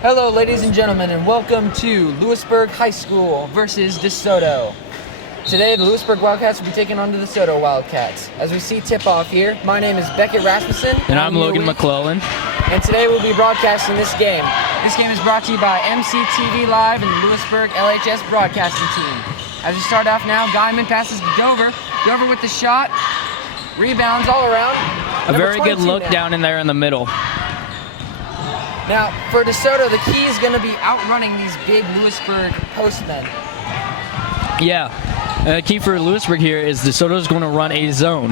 Hello, ladies and gentlemen, and welcome to Louisburg High School versus Desoto. Today, the Louisburg Wildcats will be taking on the Desoto Wildcats. As we see tip-off here, my name is Beckett Rasmussen. And I'm Logan McLellan. And today we'll be broadcasting this game. This game is brought to you by MCtvLIVE and the Louisburg LHS broadcasting team. As we start off now, Guyman passes to Dover. Dover with the shot. Rebounds all around. A very good look down in there in the middle. Now, for DeSoto, the key is going to be outrunning these big Louisburg postmen. Yeah. The key for Louisburg here is DeSoto is going to run a zone,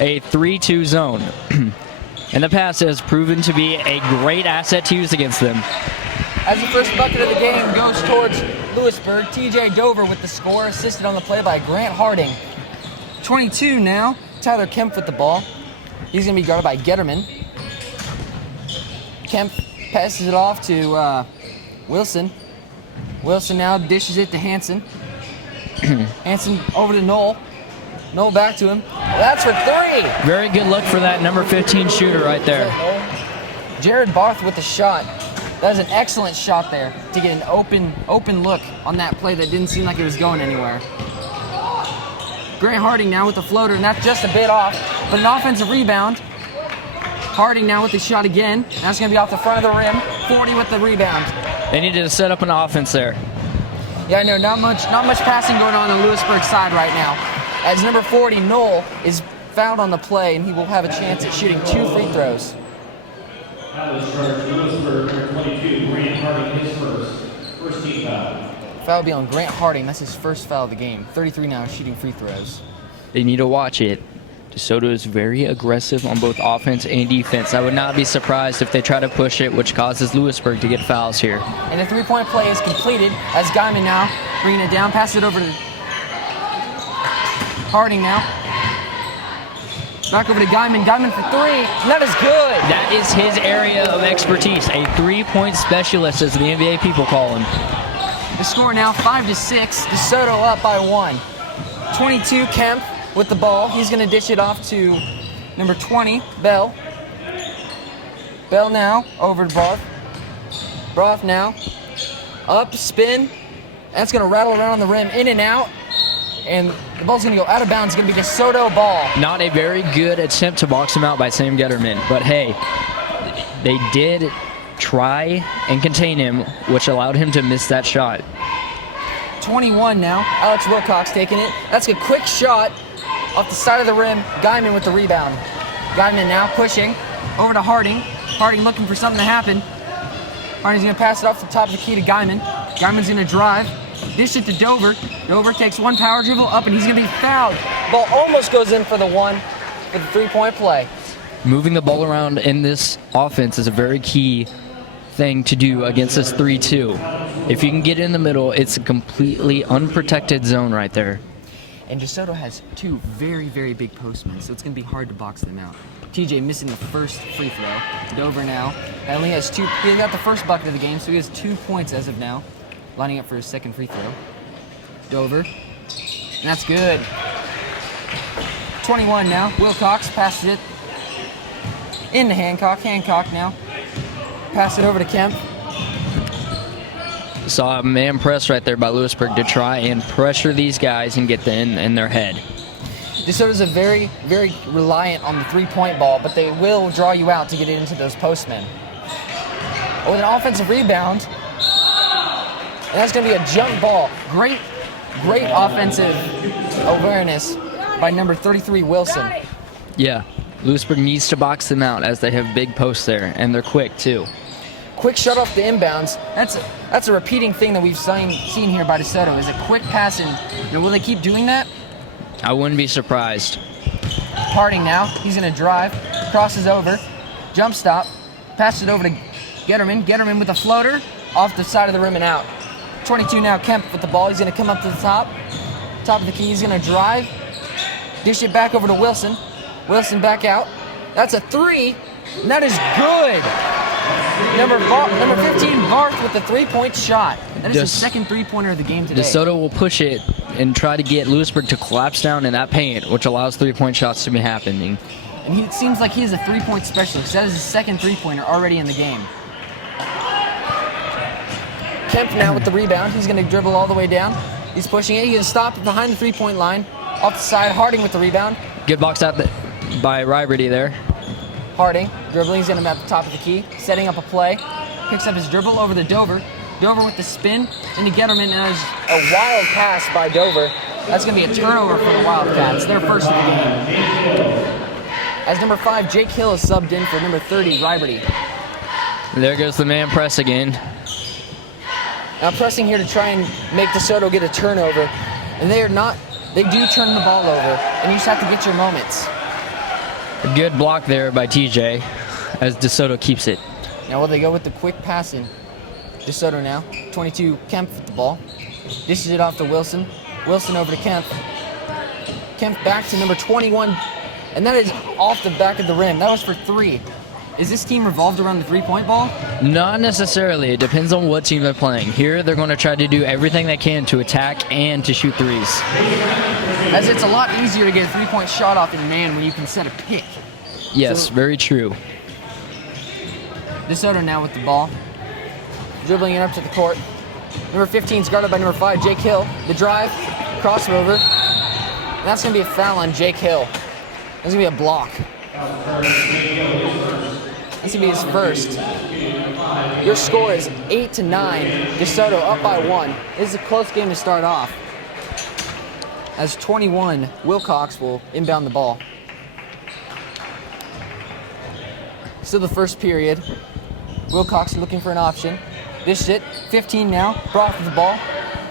a 3-2 zone. In the past, it has proven to be a great asset to use against them. As the first bucket of the game goes towards Louisburg, TJ Dover with the score, assisted on the play by Grant Harding. 22 now, Tyler Kemp with the ball. He's going to be guarded by Getterman. Kemp passes it off to Wilson. Wilson now dishes it to Hansen. Hansen over to Knoll. Knoll back to him. That's for three. Very good look for that number 15 shooter right there. Jared Barth with the shot. That was an excellent shot there to get an open look on that play that didn't seem like it was going anywhere. Grant Harding now with the floater, and that's just a bit off, but an offensive rebound. Harding now with the shot again. That's going to be off the front of the rim. 40 with the rebound. They needed to set up an offense there. Yeah, I know, not much passing going on the Louisburg side right now. As number 40, Knoll, is fouled on the play, and he will have a chance at shooting 2 free throws. Foul is charged Louisburg, number 22, Grant Harding, his first team foul. Foul will be on Grant Harding. That's his first foul of the game. 33 now, shooting free throws. They need to watch it. DeSoto is very aggressive on both offense and defense. I would not be surprised if they try to push it, which causes Louisburg to get fouls here. And the three-point play is completed as Guyman now bringing it down, pass it over to Harding now. Back over to Guyman. Guyman for three. And that is good. That is his area of expertise. A three-point specialist, as the NBA people call him. The score now 5-6. DeSoto up by 1. 22 Kemp with the ball. He's going to dish it off to number 20, Bell. Bell now over to Barth. Barth now. Up, spin. That's going to rattle around the rim, in and out. And the ball's going to go out of bounds. It's going to be DeSoto ball. Not a very good attempt to box him out by Sam Getterman. But hey, they did try and contain him, which allowed him to miss that shot. 21 now. Alex Wilcox taking it. That's a quick shot off the side of the rim. Guyman with the rebound. Guyman now pushing over to Harding. Harding looking for something to happen. Harding's going to pass it off the top of the key to Guyman. Guyman's going to drive. Dish it to Dover. Dover takes one power dribble up, and he's going to be fouled. Ball almost goes in for the one for the three-point play. Moving the ball around in this offense is a very key thing to do against this 3-2. If you can get in the middle, it's a completely unprotected zone right there. And DeSoto has 2 very, very big postmen, so it's going to be hard to box them out. TJ missing the first free throw. Dover now. That only has 2. He got the first bucket of the game, so he has 2 points as of now. Lining up for his second free throw. Dover. And that's good. 21 now. Wilcox passes it into Hancock. Hancock now. Pass it over to Kemp. Saw a man press right there by Louisburg to try and pressure these guys and get them in their head. DeSoto's a very, very reliant on the three-point ball, but they will draw you out to get it into those postmen. With an offensive rebound, and that's going to be a jump ball. Great offensive awareness by number 33, Wilson. Yeah, Louisburg needs to box them out as they have big posts there, and they're quick too. Quick shut off the inbounds. That's a repeating thing that we've seen here by DeSoto, is a quick passing. Will they keep doing that? I wouldn't be surprised. Harding now. He's going to drive. Crosses over. Jump stop. Passes it over to Getterman. Getterman with a floater off the side of the rim and out. 22 now, Kemp with the ball. He's going to come up to the top of the key. He's going to drive, dish it back over to Wilson. Wilson back out. That's a 3, and that is good. Number 15, Barth with the three-point shot. That is his second three-pointer of the game today. DeSoto will push it and try to get Louisburg to collapse down in that paint, which allows three-point shots to be happening. And it seems like he is a three-point specialist. That is his second three-pointer already in the game. Kemp now with the rebound. He's going to dribble all the way down. He's pushing it. He's going to stop behind the three-point line. Off the side, Harding with the rebound. Good box out by Ryberty there. Harding dribbling. He's going to at the top of the key. Setting up a play. Picks up his dribble over to Dover. Dover with the spin into Getterman, and there's a wild pass by Dover. That's going to be a turnover for the Wildcats. Their first of the game. As number 5, Jake Hill is subbed in for number 30, Ryberty. There goes the man press again. Now pressing here to try and make Desoto get a turnover. And they do turn the ball over, and you just have to get your moments. A good block there by TJ as Desoto keeps it. Now will they go with the quick passing? Desoto now, 22, Kemp with the ball. Dishes it off to Wilson. Wilson over to Kemp. Kemp back to number 21, and that is off the back of the rim. That was for 3. Is this team revolved around the three-point ball? Not necessarily. It depends on what team they're playing. Here, they're going to try to do everything they can to attack and to shoot threes. As it's a lot easier to get a three-point shot off in man when you can set a pick. Yes, very true. Desoto now with the ball. Dribbling it up to the court. Number 15 is guarded by number 5, Jake Hill. The drive, crossover. And that's going to be a foul on Jake Hill. That's going to be a block. That's going to be his first. Your score is 8-9. Desoto up by 1. This is a close game to start off. As 21, Wilcox will inbound the ball. Still the first period. Wilcox looking for an option. This shit, 15 now. Broth with the ball.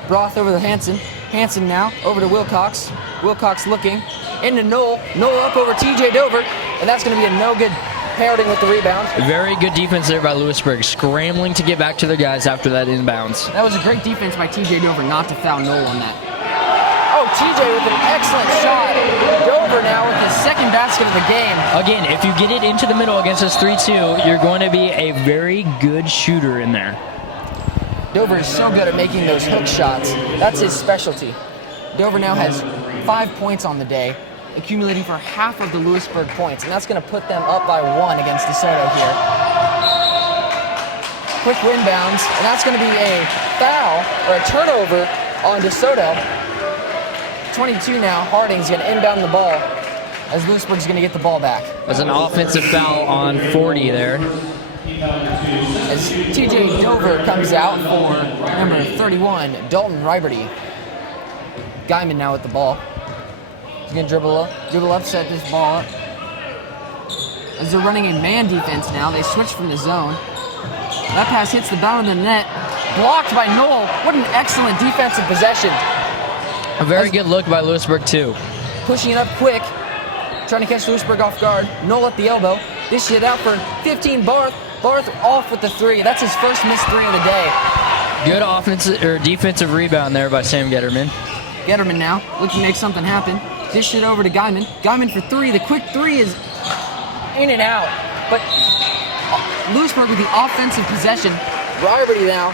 Broth over to Hansen. Hansen now over to Wilcox. Wilcox looking into Knoll. Knoll up over TJ Dover. And that's going to be a no good. Harding with the rebound. Very good defense there by Louisburg, scrambling to get back to their guys after that inbounds. That was a great defense by TJ Dover not to foul Knoll on that. Oh, TJ with an excellent shot. Dover now with his second basket of the game. Again, if you get it into the middle against this 3-2, you're going to be a very good shooter in there. Dover is so good at making those hook shots. That's his specialty. Dover now has 5 points on the day, accumulating for half of the Louisburg points, and that's going to put them up by 1 against Desoto here. Quick inbounds, and that's going to be a foul or a turnover on Desoto. 22 now, Harding's going to inbound the ball as Louisburg's going to get the ball back. There's an offensive foul on 40 there. As TJ Dover comes out for number 31, Dalton Ryberty. Guyman now with the ball. He's going to dribble up, set this ball up. As they're running a man defense now, they switch from the zone. That pass hits the bottom of the net. Blocked by Knoll. What an excellent defensive possession. A very good look by Louisburg, too. Pushing it up quick. Trying to catch Louisburg off guard. Knoll at the elbow. Dishes it out for 15, Barth. Barth off with the 3. That's his first missed 3 of the day. Good offensive or defensive rebound there by Sam Getterman. Getterman now looking to make something happen. Dish it over to Guyman. Guyman for 3. The quick 3 is in and out. But Louisburg with the offensive possession. Ryberty now.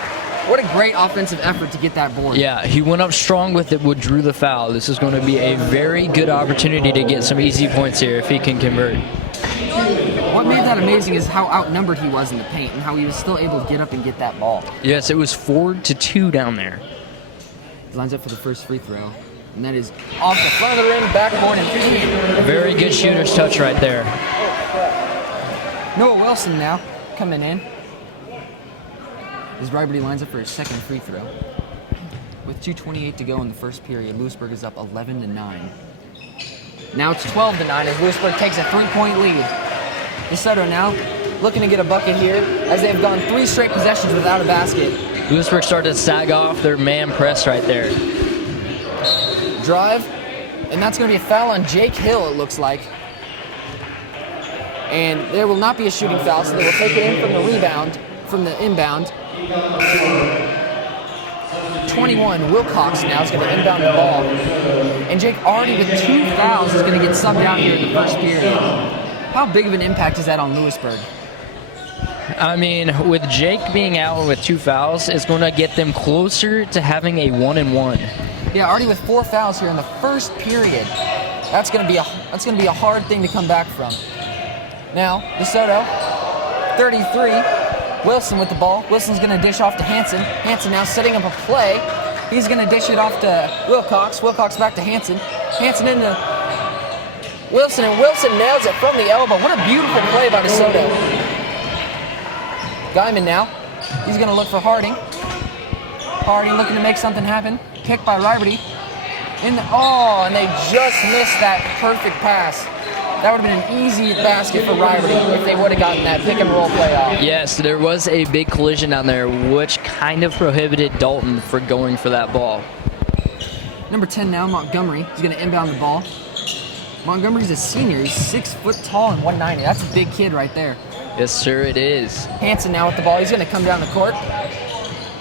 What a great offensive effort to get that board. Yeah, he went up strong with it, but drew the foul. This is going to be a very good opportunity to get some easy points here if he can convert. What made that amazing is how outnumbered he was in the paint and how he was still able to get up and get that ball. Yes, it was 4-2 down there. He lines up for the first free throw. And that is off the front of the rim, backboard, and very good shooter's touch right there. Noah Wilson now coming in. As Ryberty lines up for his second free throw. With 2:28 to go in the first period, Louisburg is up 11-9. Now it's 12-9 as Louisburg takes a 3-point lead. Desoto now looking to get a bucket here as they've gone 3 straight possessions without a basket. Louisburg started to sag off their man press right there. Drive, and that's going to be a foul on Jake Hill, it looks like. And there will not be a shooting foul, so they will take it in from the inbound. 21, Wilcox now is going to inbound the ball. And Jake already with 2 fouls is going to get subbed out here in the first period. How big of an impact is that on Louisburg? I mean, with Jake being out with 2 fouls, it's going to get them closer to having a 1-1. Yeah, already with 4 fouls here in the first period. That's going to be a hard thing to come back from. Now, Desoto, 33. Wilson with the ball. Wilson's going to dish off to Hanson. Hanson now setting up a play. He's going to dish it off to Wilcox. Wilcox back to Hanson. Hanson into Wilson, and Wilson nails it from the elbow. What a beautiful play by Desoto. Guyman now. He's going to look for Harding. Harding looking to make something happen. Picked by Riberty. And they just missed that perfect pass. That would have been an easy basket for Riberty if they would have gotten that pick and roll play off. Yes, there was a big collision down there, which kind of prohibited Dalton for going for that ball. Number 10 now, Montgomery. He's going to inbound the ball. Montgomery's a senior. He's 6 foot tall and 190. That's a big kid right there. Yes, sir, it is. Hanson now with the ball. He's going to come down the court.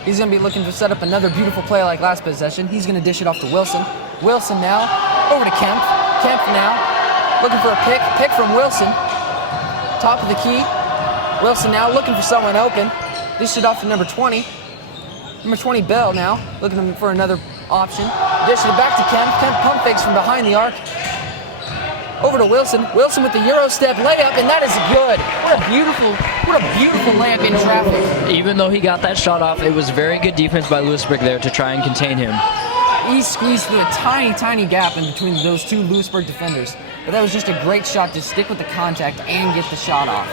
He's going to be looking to set up another beautiful play like last possession. He's going to dish it off to Wilson. Wilson now over to Kemp. Kemp now looking for a pick. Pick from Wilson. Top of the key. Wilson now looking for someone open. Dish it off to number 20. Number 20, Bell now looking for another option. Dish it back to Kemp. Kemp pump fakes from behind the arc. Over to Wilson. Wilson with the Euro step layup, and that is good. What a beautiful layup in traffic. Even though he got that shot off, it was very good defense by Louisburg there to try and contain him. He squeezed through a tiny gap in between those two Louisburg defenders. But that was just a great shot to stick with the contact and get the shot off.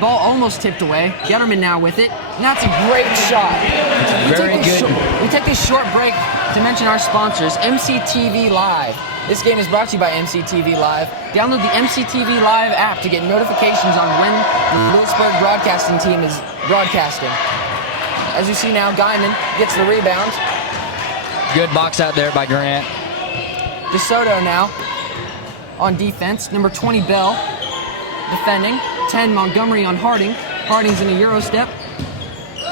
Ball almost tipped away. Getterman now with it. And that's a great shot. Very good. We take this short break to mention our sponsors, MCtvLIVE. This game is brought to you by MCtvLIVE. Download the MCtvLIVE app to get notifications on when the Louisburg broadcasting team is broadcasting. As you see now, Guyman gets the rebound. Good box out there by Grant. Desoto now on defense. Number 20, Bell defending. 10, Montgomery on Harding. Harding's in a Euro step.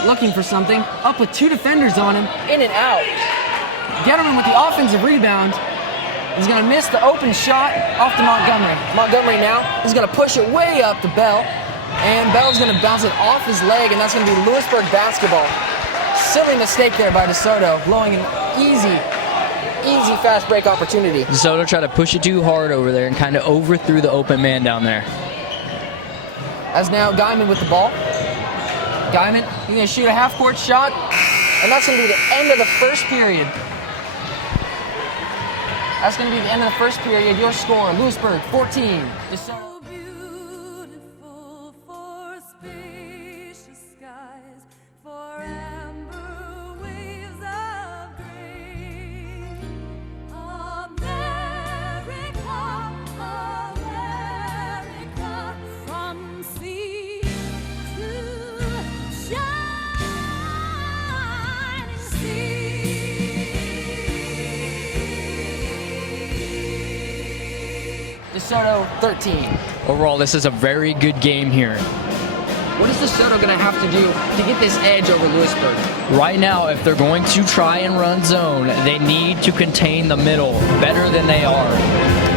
Looking for something. Up with two defenders on him. In and out. Getterman with the offensive rebound. He's going to miss the open shot off to Montgomery. Montgomery now is going to push it way up to Bell. And Bell's going to bounce it off his leg, and that's going to be Louisburg basketball. Silly mistake there by Desoto, blowing an easy fast break opportunity. Desoto tried to push it too hard over there and kind of overthrew the open man down there. As now Guyman with the ball. Guyman, he's going to shoot a half-court shot, and that's going to be the end of the first period. That's going to be the end of the first period. Your score, Louisburg 14. Desoto. Desoto 13. Overall, this is a very good game here. What is Desoto going to have to do to get this edge over Louisburg? Right now, if they're going to try and run zone, they need to contain the middle better than they are.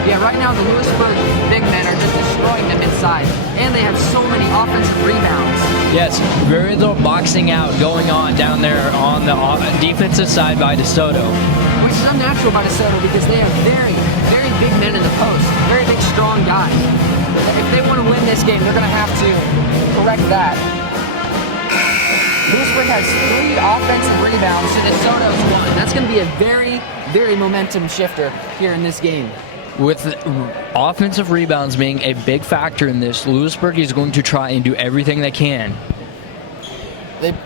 Yeah, right now the Louisburg big men are just destroying them inside. And they have so many offensive rebounds. Yes, very little boxing out going on down there on the defensive side by Desoto. Which is unnatural by Desoto because they have very big men in the post. Very big, strong guys. If they want to win this game, they're going to have to correct that. Louisburg has 3 offensive rebounds to Desoto's 1. That's going to be a very momentum shifter here in this game. With offensive rebounds being a big factor in this, Louisburg is going to try and do everything they can.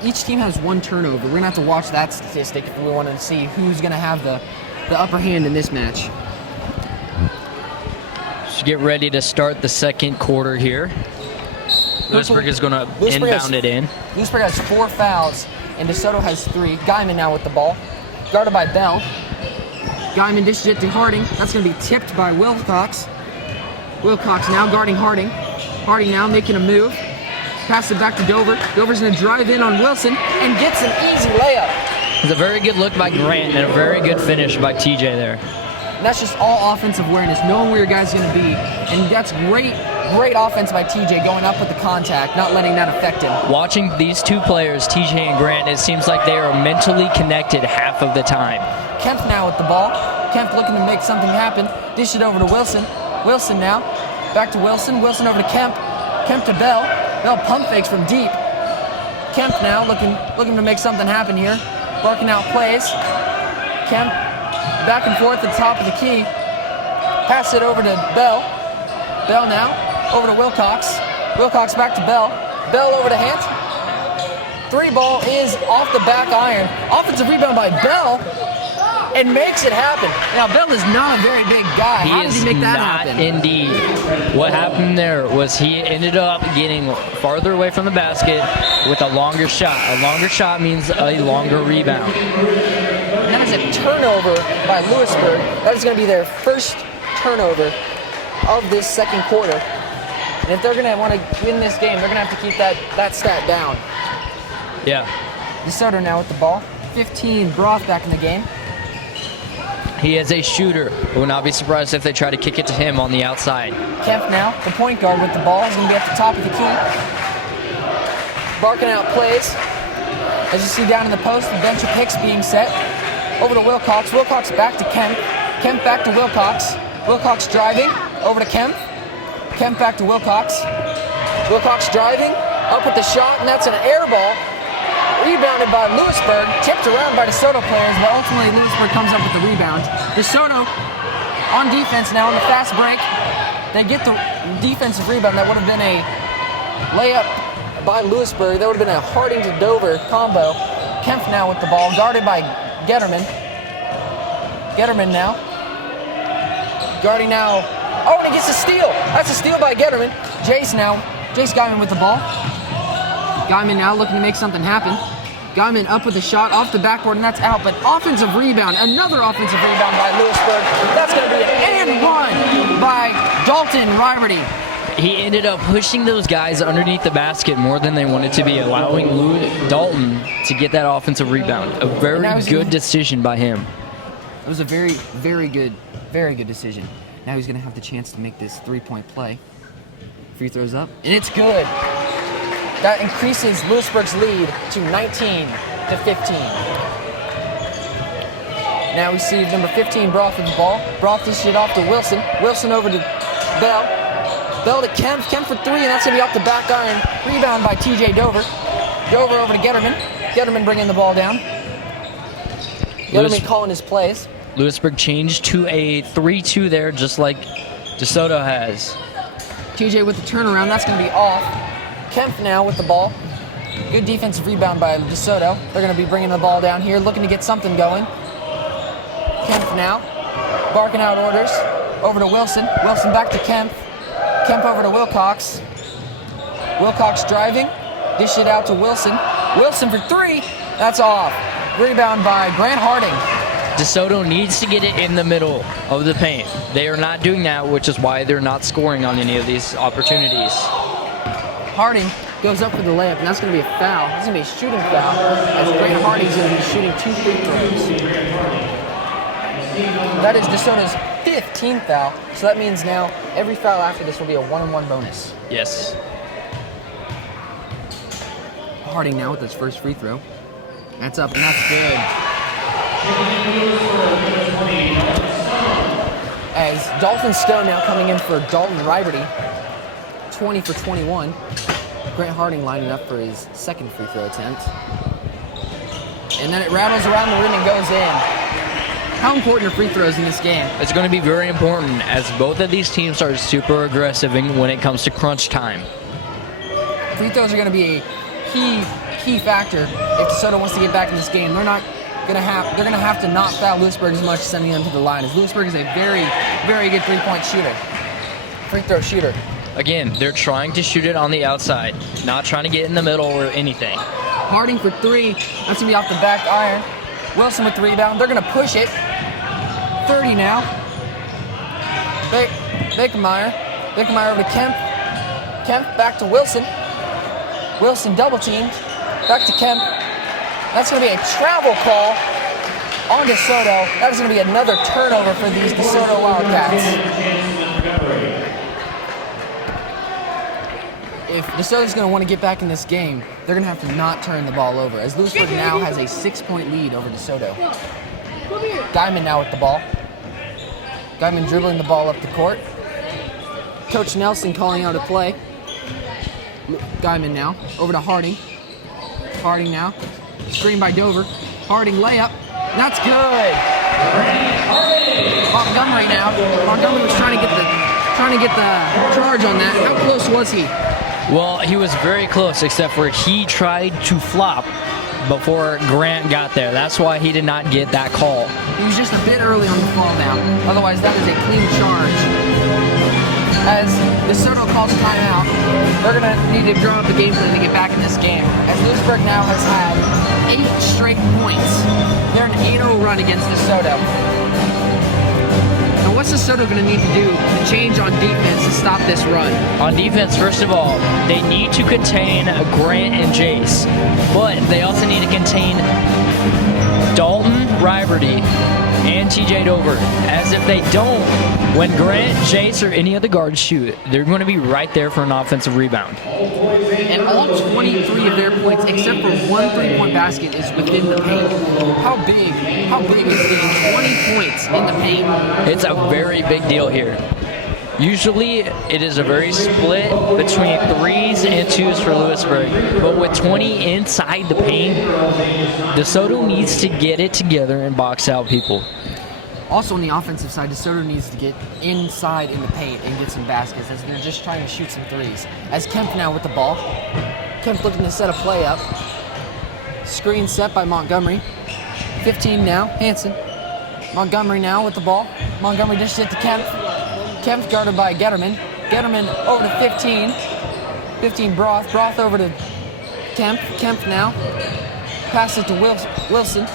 Each team has 1 turnover. We're going to have to watch that statistic if we want to see who's going to have the upper hand in this match. So get ready to start the second quarter here. Louisburg is going to inbound it in. Louisburg has 4 fouls, and Desoto has 3. Guyman now with the ball. Guarded by Bell. Guyman dishes it to Harding. That's going to be tipped by Wilcox. Wilcox now guarding Harding. Harding now making a move. Pass it back to Dover. Dover's going to drive in on Wilson and gets an easy layup. It's a very good look by Grant and a very good finish by TJ there. And that's just all offensive awareness, knowing where your guy's going to be. And that's great offense by TJ, going up with the contact, not letting that affect him. Watching these two players, TJ and Grant, it seems like they are mentally connected half of the time. Kemp now with the ball. Kemp looking to make something happen. Dish it over to Wilson. Wilson now. Back to Wilson. Wilson over to Kemp. Kemp to Bell. Bell pump fakes from deep. Kemp now looking to make something happen here. Barking out plays. Kemp back and forth at the top of the key. Pass it over to Bell. Bell now over to Wilcox. Wilcox back to Bell. Bell over to Hant. 3-ball is off the back iron. Offensive rebound by Bell. And makes it happen. Now, Bell is not a very big guy. How did he make that happen? Indeed. What happened there was he ended up getting farther away from the basket with a longer shot. A longer shot means a longer rebound. And that is a turnover by Louisburg. That is going to be their first turnover of this second quarter. And if they're going to want to win this game, they're going to have to keep that stat down. Yeah. Desoto now with the ball. 15, Broth back in the game. He is a shooter. I would not be surprised if they try to kick it to him on the outside. Kemp now, the point guard with the ball. He's going to be at the top of the key. Barking out plays. As you see down in the post, the bench of picks being set. Over to Wilcox. Wilcox back to Kemp. Kemp back to Wilcox. Wilcox driving. Over to Kemp. Kemp back to Wilcox. Wilcox driving. Up with the shot, and that's an air ball. Rebounded by Louisburg, tipped around by Desoto players, but ultimately Louisburg comes up with the rebound. Desoto on defense now on the fast break. They get the defensive rebound. That would have been a layup by Louisburg. That would have been a Harding to Dover combo. Kemp now with the ball, guarded by Getterman. Getterman now. Guarding now. Oh, and he gets a steal. That's a steal by Getterman. Jace now. Jace Guyman with the ball. Guyman now looking to make something happen. Guyman up with a shot off the backboard, and that's out. But offensive rebound, another offensive rebound by Louisburg. That's going to be an and one by Dalton Riverty. He ended up pushing those guys underneath the basket more than they wanted to be, allowing Dalton to get that offensive rebound. A very good decision by him. It was a very, very good decision. Now he's going to have the chance to make this three-point play. Free throws up, and it's good. That increases Louisburg's lead to 19-15. Now we see number 15, Broth with the ball. Broth dishes it off to Wilson. Wilson over to Bell. Bell to Kemp. Kemp for three, and that's going to be off the back iron. Rebound by TJ Dover. Dover over to Getterman. Getterman bringing the ball down. Getterman calling his plays. Louisburg changed to a 3-2 there, just like Desoto has. TJ with the turnaround. That's going to be off. Kemp now with the ball. Good defensive rebound by Desoto. They're going to be bringing the ball down here, looking to get something going. Kemp now, barking out orders. Over to Wilson. Wilson back to Kemp. Kemp over to Wilcox. Wilcox driving. Dish it out to Wilson. Wilson for three. That's off. Rebound by Grant Harding. Desoto needs to get it in the middle of the paint. They are not doing that, which is why they're not scoring on any of these opportunities. Harding goes up for the layup, and that's going to be a foul. It's going to be a shooting foul, as Grant Harding's going to be shooting 2 free throws. That is Desoto's 15th foul, so that means now every foul after this will be a 1-on-1 bonus. Yes. Harding now with his first free throw. That's up, and that's good. As Dalton Stone now coming in for Dalton Riverty, 20 for 21. Grant Harding lining up for his second free throw attempt. And then it rattles around the rim and goes in. How important are free throws in this game? It's going to be very important, as both of these teams are super aggressive when it comes to crunch time. Free throws are going to be a key factor if Desoto wants to get back in this game. They're going to have to not foul Louisburg as much, sending them to the line, as Louisburg is a very, very good three-point shooter. Free throw shooter. Again, they're trying to shoot it on the outside, not trying to get in the middle or anything. Harding for three. That's going to be off the back iron. Wilson with the rebound. They're going to push it. 30 now. Bakemeyer. Bakemeyer over to Kemp. Kemp back to Wilson. Wilson double teamed. Back to Kemp. That's going to be a travel call on Desoto. That is going to be another turnover for these Desoto Wildcats. If Desoto's going to want to get back in this game, they're going to have to not turn the ball over, as Louisburg now has a 6-point lead over Desoto. Guyman now with the ball. Guyman dribbling the ball up the court. Coach Nelson calling out a play. Guyman now, over to Harding. Harding now, screen by Dover. Harding layup, that's good. Montgomery now. Montgomery was trying to get the charge on that. How close was he? Well, he was very close, except for he tried to flop before Grant got there. That's why he did not get that call. He was just a bit early on the fall down. Otherwise, that is a clean charge. As Desoto calls timeout, they're going to need to draw up a game plan to get back in this game. As Louisburg now has had 8 straight points. They're an 8-0 run against Desoto. Now, what's Desoto going to need to do to change on defense to stop this run? On defense, first of all, they need to contain Grant and Jace, but they also need to contain Dalton Riberty and TJ Dover. As if they don't, when Grant, Jace, or any of the guards shoot, they're going to be right there for an offensive rebound. And all 23 of their points, except for one 3-point basket, is within the paint. How big is getting 20 points in the paint? It's a very big deal here. Usually, it is a very split between 3s and 2s for Louisburg. But with 20 inside the paint, DeSoto needs to get it together and box out people. Also on the offensive side, DeSoto needs to get inside in the paint and get some baskets as they're just trying to shoot some 3s. As Kemp now with the ball. Kemp looking to set a play up. Screen set by Montgomery. 15 now, Hansen. Montgomery now with the ball. Montgomery dishes it to Kemp. Kemp's guarded by Getterman. Getterman over to 15. 15 Broth. Broth over to Kemp. Kemp now. Pass it to Wilson.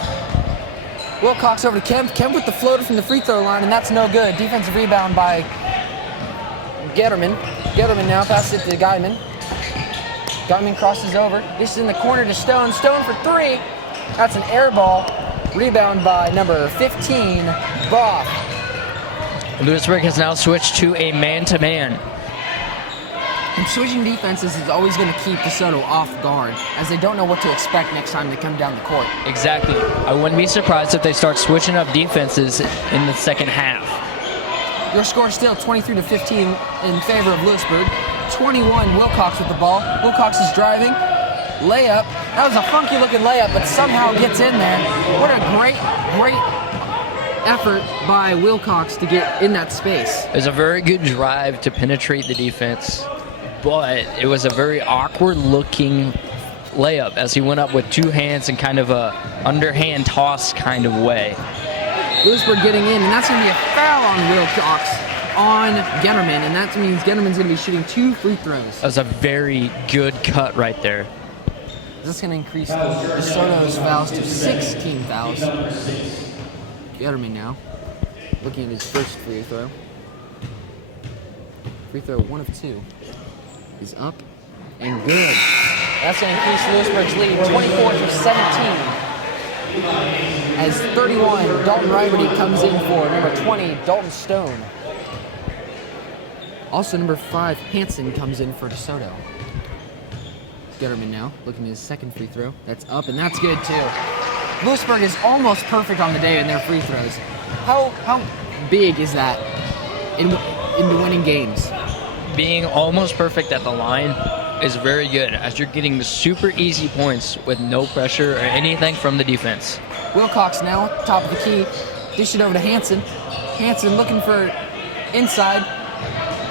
Wilcox over to Kemp. Kemp with the floater from the free throw line, and that's no good. Defensive rebound by Getterman. Getterman now passes it to Guyman. Guyman crosses over. This is in the corner to Stone. Stone for 3. That's an air ball. Rebound by number 15, Broth. Louisburg has now switched to a man-to-man. And switching defenses is always going to keep DeSoto off guard, as they don't know what to expect next time they come down the court. Exactly. I wouldn't be surprised if they start switching up defenses in the second half. Your score is still 23-15 in favor of Louisburg. 21, Wilcox with the ball. Wilcox is driving. Layup. That was a funky-looking layup, but somehow gets in there. What a great effort by Wilcox to get in that space. It was a very good drive to penetrate the defense, but it was a very awkward-looking layup as he went up with 2 hands in kind of a underhand toss kind of way. Louisburg getting in, and that's going to be a foul on Wilcox on Getterman, and that means Getterman's going to be shooting 2 free throws. That was a very good cut right there. This is going to increase DeSoto's fouls to 16 fouls. Getterman now, looking at his first free throw. Free throw 1 of 2. He's up and good. That's going to increase Louisburg's lead, 24-17. As 31, Dalton Riberty comes in for number 20, Dalton Stone. Also number 5, Hansen comes in for DeSoto. Getterman now, looking at his second free throw. That's up, and that's good too. Louisburg is almost perfect on the day in their free throws. How big is that in winning games? Being almost perfect at the line is very good, as you're getting the super easy points with no pressure or anything from the defense. Wilcox now, top of the key. Dish it over to Hansen. Hansen looking for inside.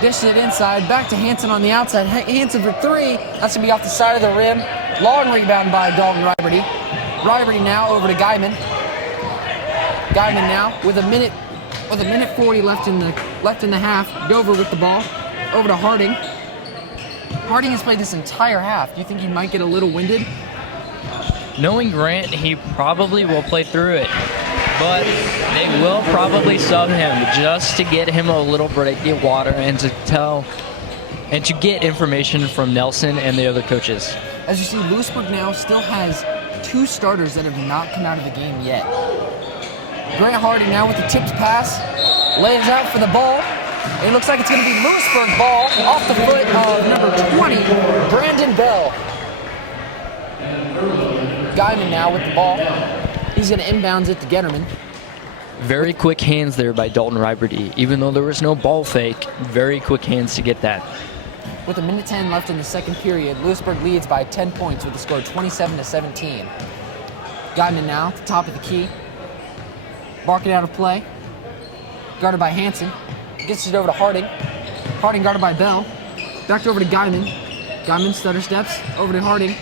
Dishes it inside, back to Hansen on the outside. Hansen for 3. That's going to be off the side of the rim. Long rebound by Dalton Riberty. Riberty now over to Guyman. Guyman now with a minute 40 left in the half. Dover with the ball. Over to Harding. Harding has played this entire half. Do you think he might get a little winded? Knowing Grant, he probably will play through it, but they will probably sub him just to get him a little break, get water, and to get information from Nelson and the other coaches. As you see, Louisburg now still has 2 starters that have not come out of the game yet. Grant Harding now with the tipped pass, lays out for the ball. It looks like it's going to be Louisburg ball off the foot of number 20, Brandon Bell. Guyman now with the ball. He's going to inbounds it to Getterman. Very quick hands there by Dalton Riberty. Even though there was no ball fake, very quick hands to get that. With 1:10 left in the second period, Louisburg leads by 10 points with the score 27-17. Guyman now, at the top of the key. Barking out of play. Guarded by Hansen. Gets it over to Harding. Harding guarded by Bell. Back over to Guyman. Guyman stutter steps over to Harding.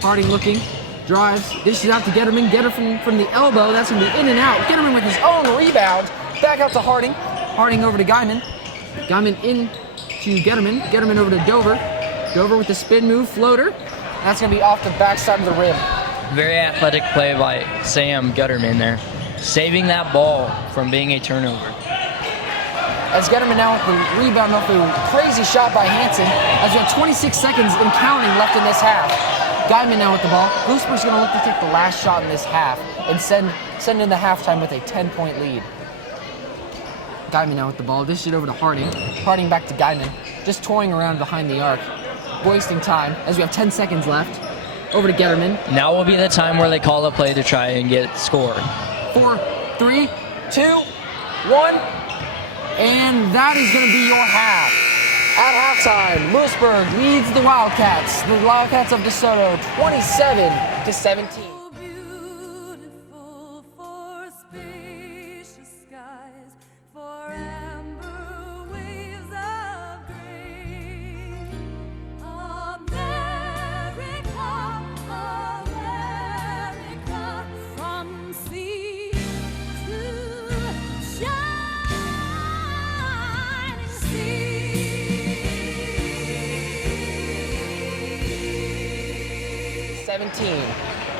Harding looking. Drives. Dishes out to Getterman. Getter from the elbow. That's going to be in and out. Getterman with his own rebound. Back out to Harding. Harding over to Guyman. Guyman in to Getterman. Getterman over to Dover. Dover with the spin move. Floater. That's going to be off the backside of the rim. Very athletic play by Sam Gutterman there, saving that ball from being a turnover. As Getterman now with the rebound off a crazy shot by Hansen, as we have 26 seconds and counting left in this half. Guyman now with the ball. Louisburg's going to look to take the last shot in this half and send in the halftime with a 10-point lead. Guyman now with the ball. Dish it over to Harding. Harding back to Guyman, just toying around behind the arc, wasting time as we have 10 seconds left. Over to Getterman. Now will be the time where they call a play to try and get scored. 4, 3, 2, 1. And that is going to be your half. At halftime, Louisburg leads the Wildcats. The Wildcats of DeSoto, 27-17.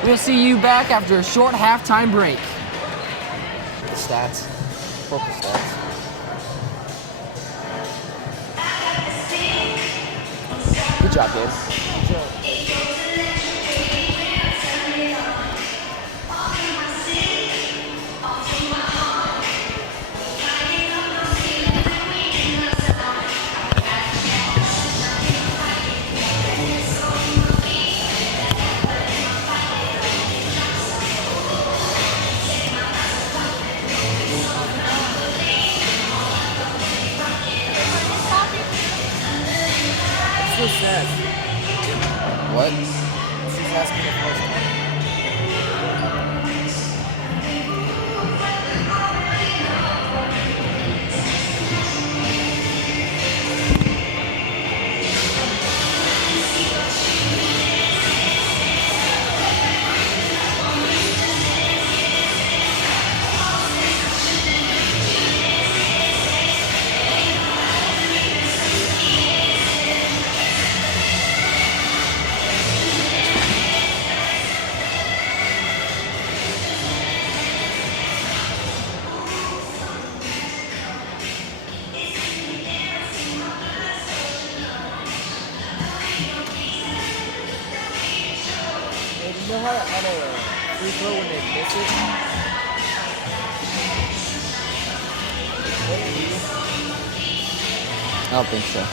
We'll see you back after a short halftime break. The stats. Focal stats. Good job, Dave. What? She's asking the first one. You know how on a free throw when they miss it? I don't think so.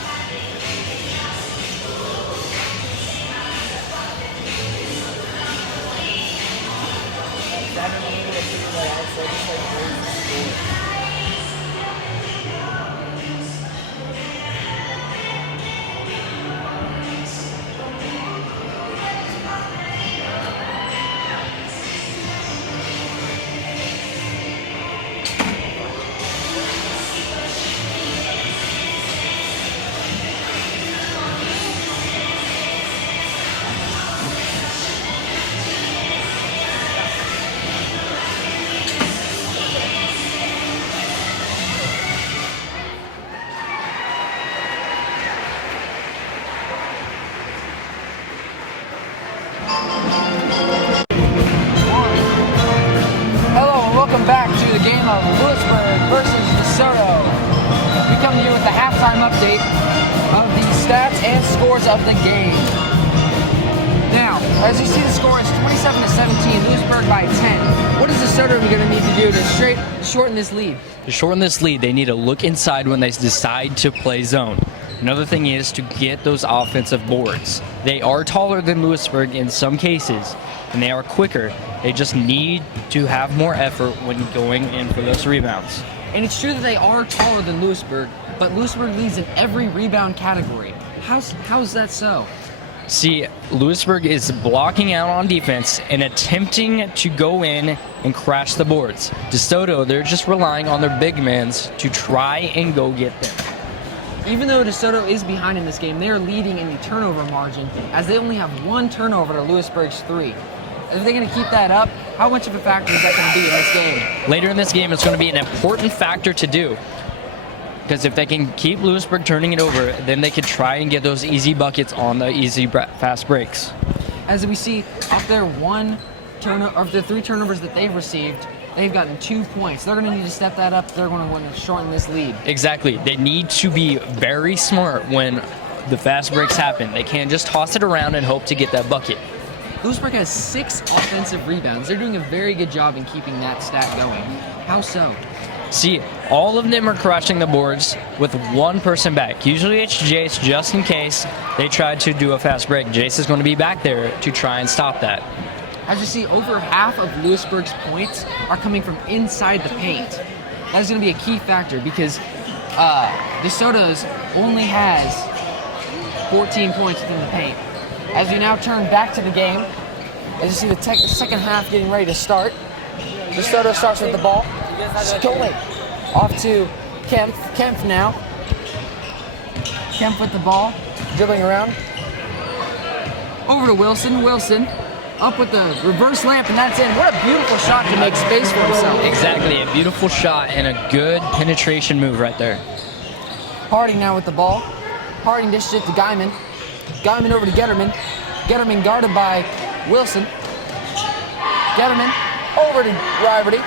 Back to the game of Louisburg versus DeSoto. We come to you with the halftime update of the stats and scores of the game. Now, as you see, the score is 27-17, Louisburg by 10. What is DeSoto going to need to do to shorten this lead? To shorten this lead, they need to look inside when they decide to play zone. Another thing is to get those offensive boards. They are taller than Louisburg in some cases, and they are quicker. They just need to have more effort when going in for those rebounds. And it's true that they are taller than Louisburg, but Louisburg leads in every rebound category. How's that so? See, Louisburg is blocking out on defense and attempting to go in and crash the boards. Desoto, they're just relying on their big mans to try and go get them. Even though Desoto is behind in this game, they are leading in the turnover margin as they only have 1 turnover to Louisburg's 3. If they're going to keep that up, how much of a factor is that going to be in this game? Later in this game, it's going to be an important factor to do. Because if they can keep Louisburg turning it over, then they could try and get those easy buckets on the easy fast breaks. As we see, off their 3 turnovers that they've received, they've gotten 2 points. They're going to need to step that up. They're going to want to shorten this lead. Exactly. They need to be very smart when the fast breaks happen. They can't just toss it around and hope to get that bucket. Louisburg has 6 offensive rebounds. They're doing a very good job in keeping that stat going. How so? See, all of them are crashing the boards with 1 person back. Usually it's Jace, just in case they try to do a fast break. Jace is going to be back there to try and stop that. As you see, over half of Louisburg's points are coming from inside the paint. That is going to be a key factor because Desoto's only has 14 points within the paint. As we now turn back to the game, as you see the second half getting ready to start, Desoto starts with the ball. Stolen. Off to Kemp. Kemp now. Kemp with the ball, dribbling around. Over to Wilson. Wilson up with the reverse layup, and that's in. What a beautiful shot to make space for himself. Exactly, a beautiful shot and a good penetration move right there. Harding now with the ball. Harding dishes it to Guyman. Guyman over to Getterman. Getterman guarded by Wilson. Getterman over to Riberty.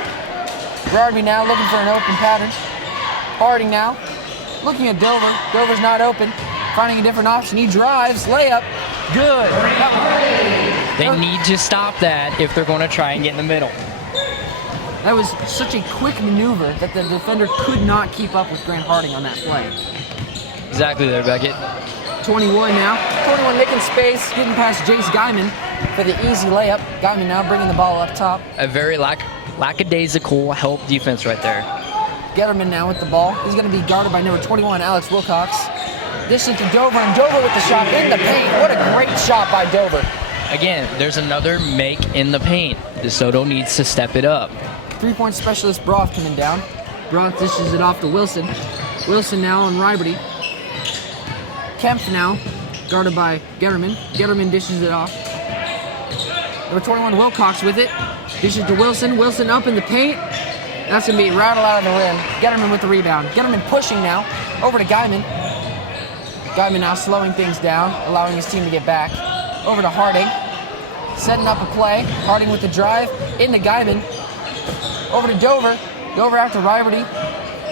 Riberty now looking for an open pattern. Harding now looking at Dover. Dover's not open. Finding a different option. He drives. Layup. Good. They need to stop that if they're going to try and get in the middle. That was such a quick maneuver that the defender could not keep up with Grant Harding on that play. Exactly there, Beckett. 21 now. 21 making space, getting past Jace Guyman for the easy layup. Guyman now bringing the ball up top. A very lackadaisical help defense right there. Getterman now with the ball. He's going to be guarded by number 21, Alex Wilcox. Dishing to Dover, and Dover with the shot in the paint. What a great shot by Dover. Again, there's another make in the paint. DeSoto needs to step it up. 3-point specialist Broth coming down. Broth dishes it off to Wilson. Wilson now on Riberty. Kemp now, guarded by Getterman. Getterman dishes it off. Number 21, Wilcox with it. Dishes to Wilson. Wilson up in the paint. That's going to be rattled out of the rim. Getterman with the rebound. Getterman pushing now. Over to Guyman. Guyman now slowing things down, allowing his team to get back. Over to Harding. Setting up a play. Harding with the drive. Into Guyman. Over to Dover. Dover out to Riberty.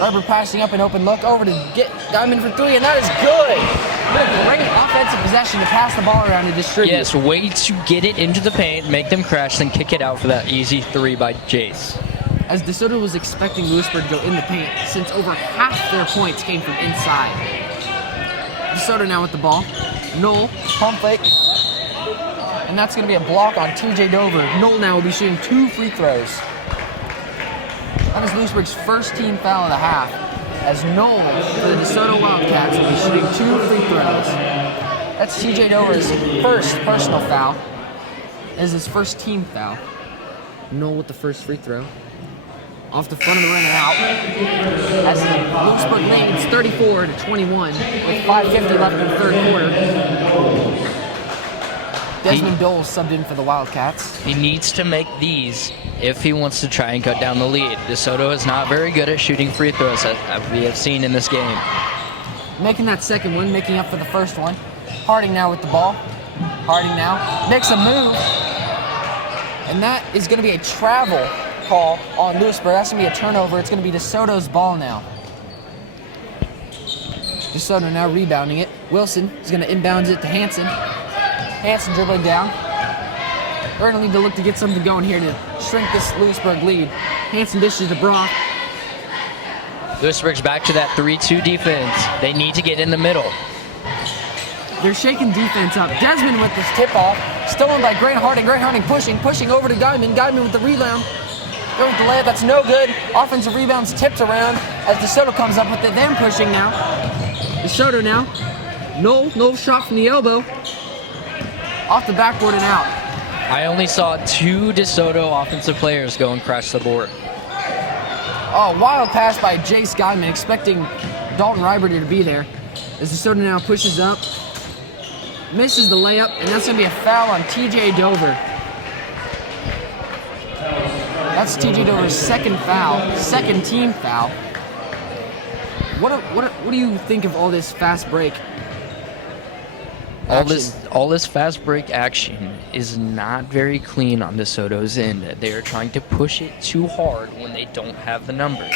Riberty passing up an open look. Over to get Guyman for 3, and that is good. Great offensive possession to pass the ball around and distribute. Yes, way to get it into the paint, make them crash, then kick it out for that easy 3 by Jace. As DeSoto was expecting Louisburg to go in the paint, since over half their points came from inside. DeSoto now with the ball. Knoll, pump fake. And that's going to be a block on TJ Dover. Knoll now will be shooting 2 free throws. That is Louisburg's first team foul of the half, as Knoll for the DeSoto Wildcats will be shooting 2 free throws. That's TJ Dover's first personal foul. It is his first team foul. Knoll with the first free throw. Off the front of the rim and out. As the Louisburg leads 34-21 with 5:50 left in the third quarter. Desmond Dole subbed in for the Wildcats. He needs to make these if he wants to try and cut down the lead. DeSoto is not very good at shooting free throws, as we have seen in this game. Making that second one, making up for the first one. Harding now with the ball. Harding now makes a move. And that is going to be a travel call on Louisburg. That's going to be a turnover. It's going to be DeSoto's ball now. DeSoto now rebounding it. Wilson is going to inbound it to Hansen. Hansen dribbling down. They're going to need to look to get something going here to shrink this Louisburg lead. Hansen dishes to Brock. Louisburg's back to that 3-2 defense. They need to get in the middle. They're shaking defense up. Desmond with this tip-off. Stolen by Grant Harding. Grant Harding pushing over to Guyman. Guyman with the rebound. Going with the layup. That's no good. Offensive rebounds tipped around as DeSoto comes up with it. Them pushing now. DeSoto now No shot from the elbow. Off the backboard and out. I only saw 2 Desoto offensive players go and crash the board. Oh, wild pass by Jace Guyman, expecting Dalton Ryberty to be there. As Desoto now pushes up, misses the layup, and that's going to be a foul on TJ Dover. That's TJ Dover's second foul, second team foul. What do you think of all this fast break? All this fast break action is not very clean on DeSoto's end. They are trying to push it too hard when they don't have the numbers.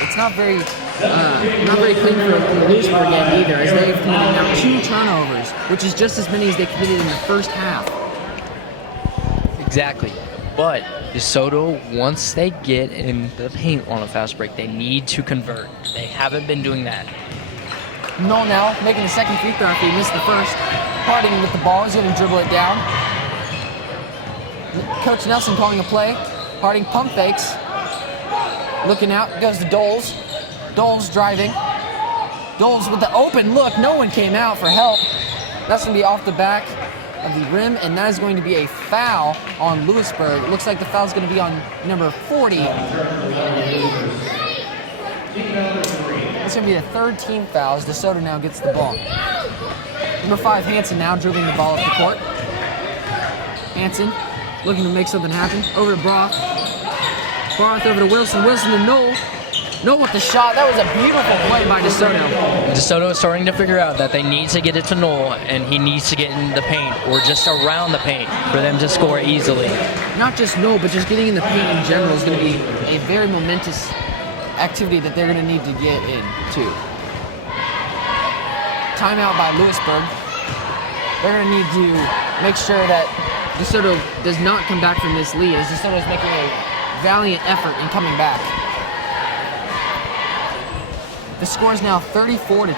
It's not very clean for the Louisburg end either, as they've committed now 2 turnovers, which is just as many as they committed in the first half. Exactly. But DeSoto, once they get in the paint on a fast break, they need to convert. They haven't been doing that. Null now making the second free throw after he missed the first. Harding with the ball, he's going to dribble it down. Coach Nelson calling a play. Harding pump fakes. Looking out, goes to Doles. Doles driving. Doles with the open look. No one came out for help. That's going to be off the back of the rim, and that is going to be a foul on Louisburg. It looks like the foul is going to be on number 40. It's going to be the third team foul as DeSoto now gets the ball. Number 5, Hansen now dribbling the ball up the court. Hansen looking to make something happen. Over to Broth. Broth over to Wilson. Wilson to Knoll. Knoll with the shot. That was a beautiful play by DeSoto. DeSoto is starting to figure out that they need to get it to Knoll, and he needs to get in the paint or just around the paint for them to score easily. Not just Knoll, but just getting in the paint in general is going to be a very momentous activity that they're going to need to get into. Timeout by Louisburg. They're going to need to make sure that DeSoto does not come back from this lead, as DeSoto is making a valiant effort in coming back. The score is now 34-25.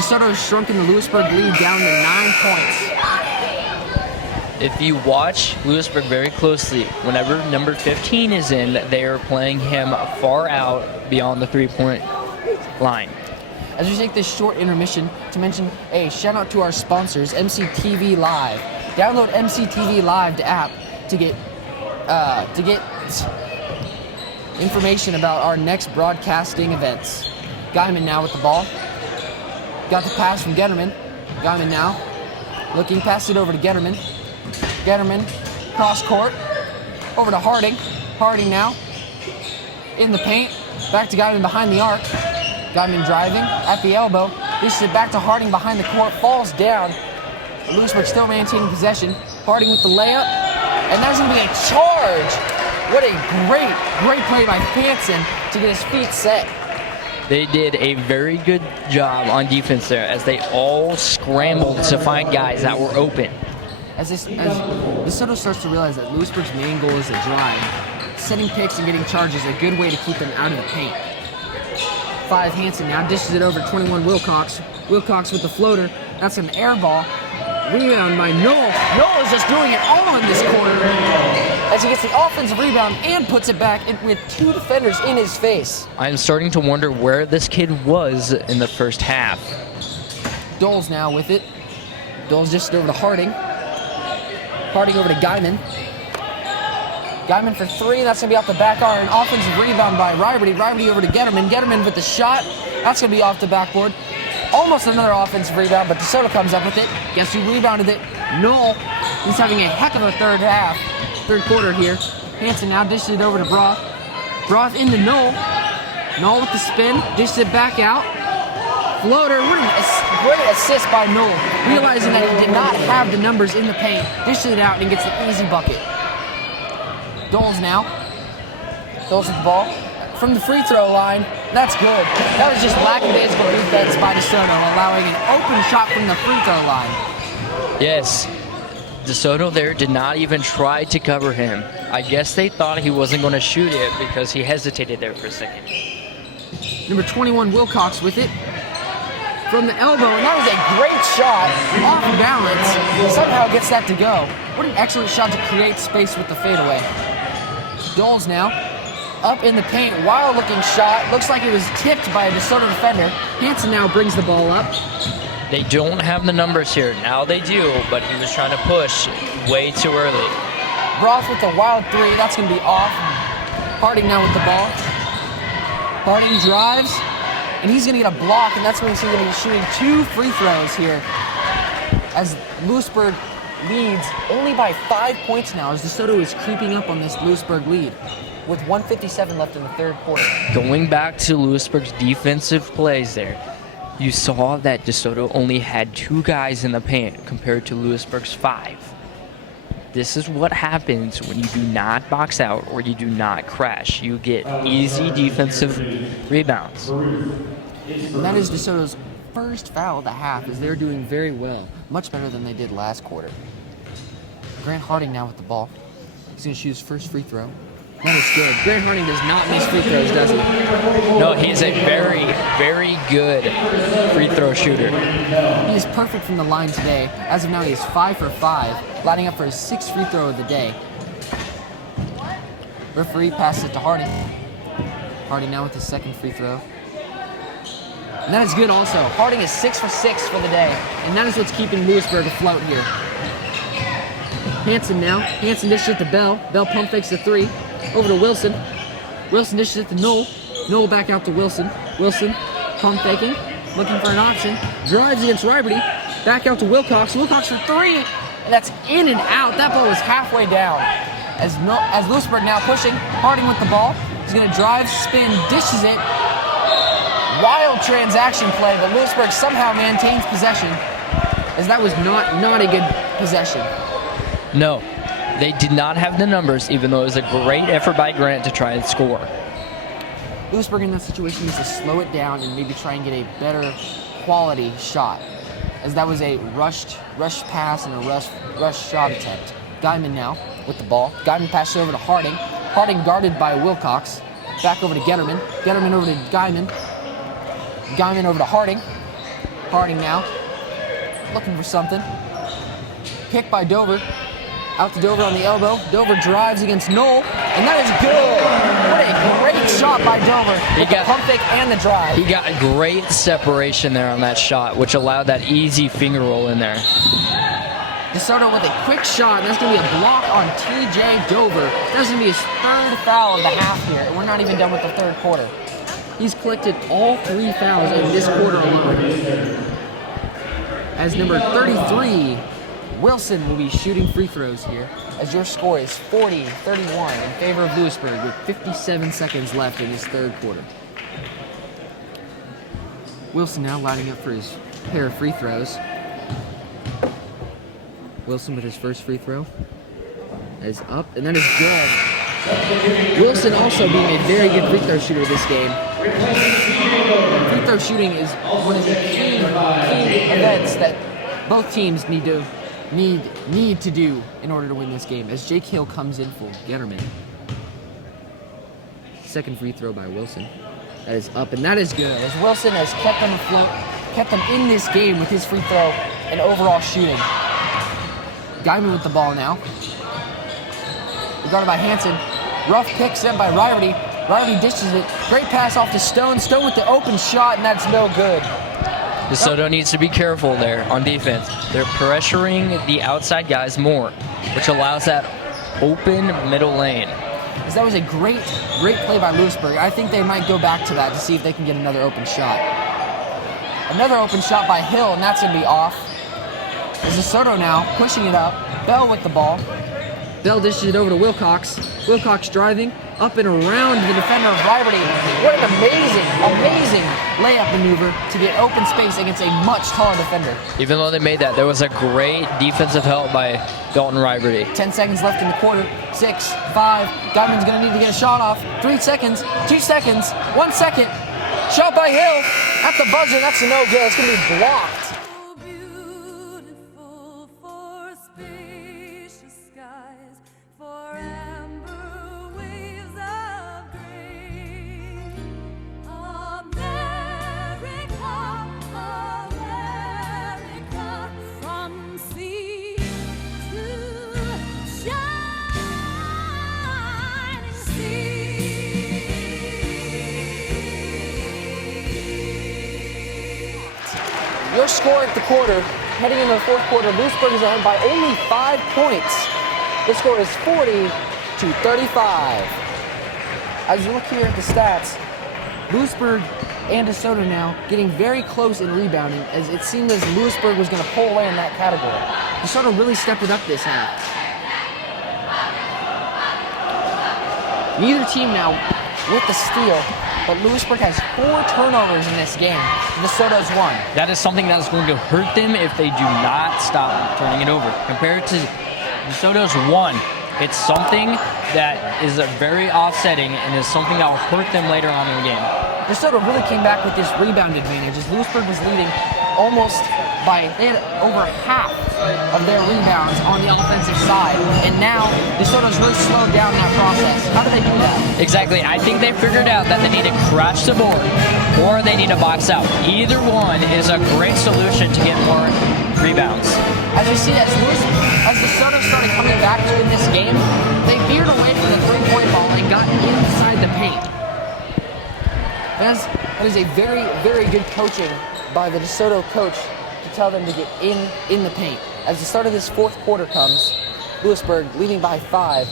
DeSoto has shrunken the Louisburg lead down to 9 points. If you watch Louisburg very closely, whenever number 15 is in, they are playing him far out beyond the 3-point line. As we take this short intermission to mention a shout out to our sponsors, MCTV Live. Download MCtvLIVE the app to get information about our next broadcasting events. Guyman now with the ball. Got the pass from Getterman. Guyman now looking, pass it over to Getterman. Getterman cross court over to Harding. Harding now in the paint. Back to Guyman behind the arc. Guyman driving at the elbow. This is it back to Harding behind the court. Falls down. Louisburg still maintaining possession. Harding with the layup. And that's going to be a charge. What a great play by Hansen to get his feet set. They did a very good job on defense there as they all scrambled to find guys that were open. As DeSoto starts to realize that Louisburg's main goal is a drive, setting picks and getting charges is a good way to keep them out of the paint. 5, Hansen now dishes it over to 21, Wilcox. Wilcox with the floater. That's an air ball. Rebound by Knoll. Knoll is just doing it all in this quarter as he gets the offensive rebound and puts it back with 2 defenders in his face. I'm starting to wonder where this kid was in the first half. Doles now with it. Doles dished over to Harding. Harding over to Guyman. Guyman for 3. That's going to be off the back iron. Offensive rebound by Ryberty. Ryberty over to Getterman. Getterman with the shot. That's going to be off the backboard. Almost another offensive rebound, but DeSoto comes up with it. Guess who rebounded it? Knoll. He's having a heck of a third quarter here. Hansen now dishes it over to Broth. Broth into Knoll. Knoll with the spin. Dishes it back out. Floater. Great assist by Knoll. Realizing that he did not have the numbers in the paint. Dishes it out and gets the easy bucket. Doles now. Doles with the ball. From the free throw line, that's good. That was just lackadaisical defense by DeSoto, allowing an open shot from the free throw line. Yes, DeSoto there did not even try to cover him. I guess they thought he wasn't going to shoot it because he hesitated there for a second. Number 21, Wilcox with it. From the elbow, and that was a great shot, off balance. Somehow gets that to go. What an excellent shot to create space with the fadeaway. Doles now. Up in the paint, wild looking shot. Looks like it was tipped by a DeSoto defender. Hansen now brings the ball up. They don't have the numbers here. Now they do, but he was trying to push way too early. Broth with the wild three. That's going to be off. Harding now with the ball. Harding drives, and he's going to get a block, and that's when he's going to be shooting 2 free throws here. As Louisburg leads only by 5 points now, as DeSoto is creeping up on this Louisburg lead with 1:57 left in the third quarter. Going back to Louisburg's defensive plays there, you saw that DeSoto only had 2 guys in the paint compared to Louisburg's 5. This is what happens when you do not box out or you do not crash. You get easy defensive rebounds. And that is DeSoto's first foul of the half, as they're doing very well, much better than they did last quarter. Grant Harding now with the ball. He's going to shoot his first free throw. That is good. Grant Harding does not miss free throws, does he? No, he's a very, very good free throw shooter. He is perfect from the line today. As of now, he is 5 for 5, lining up for his 6th free throw of the day. Referee passes it to Harding. Harding now with his 2nd free throw. And that is good also. Harding is 6 for 6 for the day, and that is what's keeping Louisburg afloat here. Hanson now. Hanson dishes it to Bell. Bell pump fakes the 3. Over to Wilson. Wilson dishes it to Knoll. Knoll back out to Wilson. Wilson pump faking, looking for an option. Drives against Riberty. Back out to Wilcox. Wilcox for 3. And that's in and out. That ball was halfway down. As Louisburg now pushing. Harding with the ball. He's going to drive, spin, dishes it. Wild transaction play, but Louisburg somehow maintains possession, as that was not a good possession. No, they did not have the numbers, even though it was a great effort by Grant to try and score. Louisburg in that situation needs to slow it down and maybe try and get a better quality shot, as that was a rushed pass and a rush shot attempt. Guyman now with the ball. Guyman passes over to Harding. Harding guarded by Wilcox. Back over to Getterman. Getterman over to Guyman. Guyman over to Harding. Harding now looking for something. Pick by Dover. Out to Dover on the elbow. Dover drives against Knoll, and that is good. What a great shot by Dover. With the pump fake and the drive. He got great separation there on that shot, which allowed that easy finger roll in there. DeSoto with a quick shot, and that's going to be a block on TJ Dover. That's going to be his 3rd foul of the half here, and we're not even done with the 3rd quarter. He's collected all 3 fouls in this quarter alone. As number 33, Wilson will be shooting free throws here, as your score is 40-31 in favor of Louisburg with 57 seconds left in this 3rd quarter. Wilson now lining up for his pair of free throws. Wilson with his first free throw. That is up, and that is good. Wilson also being a very good free throw shooter this game. Free throw shooting is one of the key events that both teams need to do in order to win this game, as Jake Hill comes in for Getterman. 2nd free throw by Wilson. That is up, and that is good, as Wilson has kept them afloat, kept them in this game with his free throw and overall shooting. Guyman with the ball now. Guarded by Hanson. Rough pick sent by Riberty. Riberty dishes it. Great pass off to Stone. Stone with the open shot, and that's no good. DeSoto needs to be careful there on defense. They're pressuring the outside guys more, which allows that open middle lane. Because that was a great play by Louisburg. I think they might go back to that to see if they can get another open shot. Another open shot by Hill, and that's going to be off. As DeSoto now pushing it up. Bell with the ball. Bell dishes it over to Wilcox. Wilcox driving up and around the defender of Riberty. What an amazing layup maneuver to get open space against a much taller defender. Even though they made that, there was a great defensive help by Dalton Riberty. 10 seconds left in the quarter. 6, 5. Guyman's going to need to get a shot off. 3 seconds. 2 seconds. 1 second. Shot by Hill. At the buzzer. That's a no good. It's going to be blocked. your score at the quarter, heading into the fourth quarter, Louisburg is ahead by only 5 points. The score is 40-35. As you look here at the stats, Louisburg and Desoto now getting very close in rebounding, as it seemed as Louisburg was going to pull away in that category. Desoto really stepped it up this half. Neither team now with the steal, but Louisburg has 4 turnovers in this game. Desoto's 1. That is something that is going to hurt them if they do not stop turning it over. Compared to Desoto's 1, it's something that is very offsetting and is something that will hurt them later on in the game. Desoto really came back with this rebound advantage, as Louisburg was leading almost by, they had over half of their rebounds on the offensive side, and now Desoto's really slowed down that process. How do they do that? Exactly. I think they figured out that they need to crash the board or they need to box out. Either one is a great solution to get more rebounds. As you see, as Desoto started coming back to in this game, they veered away from the three-point ball and got inside the paint. That is a very, very good coaching by the Desoto coach to tell them to get in the paint. As the start of this fourth quarter comes, Louisburg leading by 5.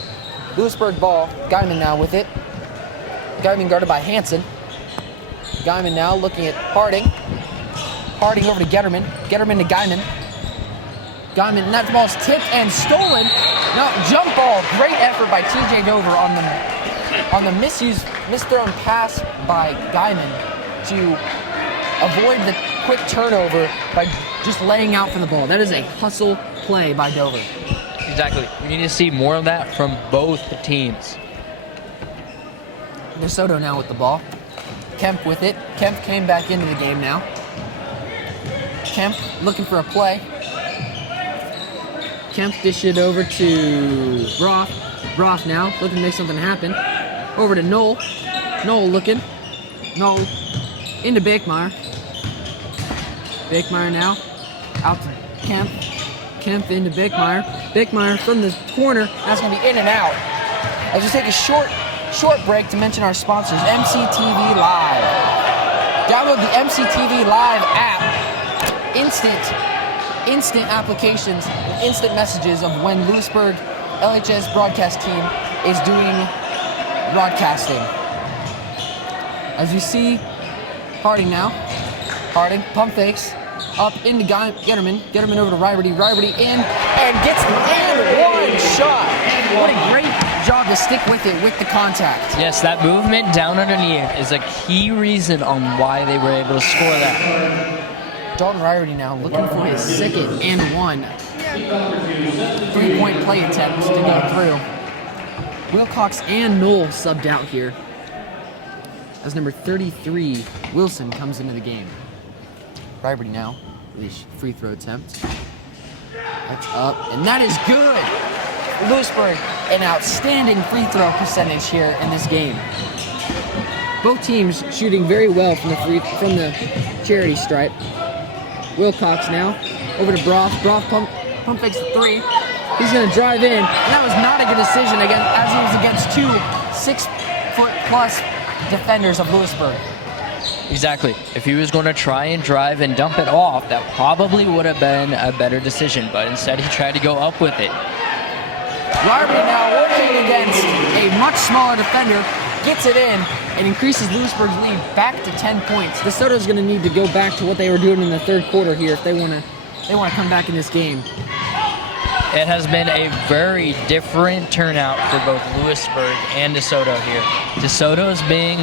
Louisburg ball, Guyman now with it. Guyman guarded by Hansen. Guyman now looking at Harding. Harding over to Getterman. Getterman to Guyman. Guyman, and that ball is tipped and stolen. No, jump ball. Great effort by TJ Dover on the misthrown pass by Guyman to avoid the quick turnover by just laying out for the ball. That is a hustle play by Dover. Exactly. We need to see more of that from both teams. Desoto now with the ball. Kemp with it. Kemp came back into the game now. Kemp looking for a play. Kemp dish it over to Broth. Broth now looking to make something happen. Over to Knoll. Knoll looking. Knoll into Bakemeier. Bakemeier now out to Kemp. Kemp into Bakemeier. Bakemeier from the corner. That's going to be in and out. I'll just take a short break to mention our sponsors, MCTV Live. Download the MCTV Live app. Instant applications, instant messages of when Louisburg LHS broadcast team is doing broadcasting. As you see, Harding now. Harding, pump fakes, up into Getterman. Getterman over to Riberty. Riberty in, and gets the and 1 shot. What a great job to stick with it with the contact. Yes, that movement down underneath is a key reason on why they were able to score that. Dalton Riberty now looking for his second and 1 3-point play attempt to go through. Wilcox and Knoll subbed out here as number 33, Wilson, comes into the game. Riberty now, his free throw attempt. That's up, and that is good! Louisburg, an outstanding free throw percentage here in this game. Both teams shooting very well from the charity stripe. Wilcox now, over to Broth. Broth pump fakes the 3. He's going to drive in, and that was not a good decision as he was against 2 6-foot-plus defenders of Louisburg. Exactly. If he was going to try and drive and dump it off, that probably would have been a better decision, but instead he tried to go up with it. Riberty now working against a much smaller defender, gets it in, and increases Louisburg's lead back to 10 points. Desoto's going to need to go back to what they were doing in the third quarter here if they want to come back in this game. It has been a very different turnout for both Louisburg and Desoto here. Desoto's being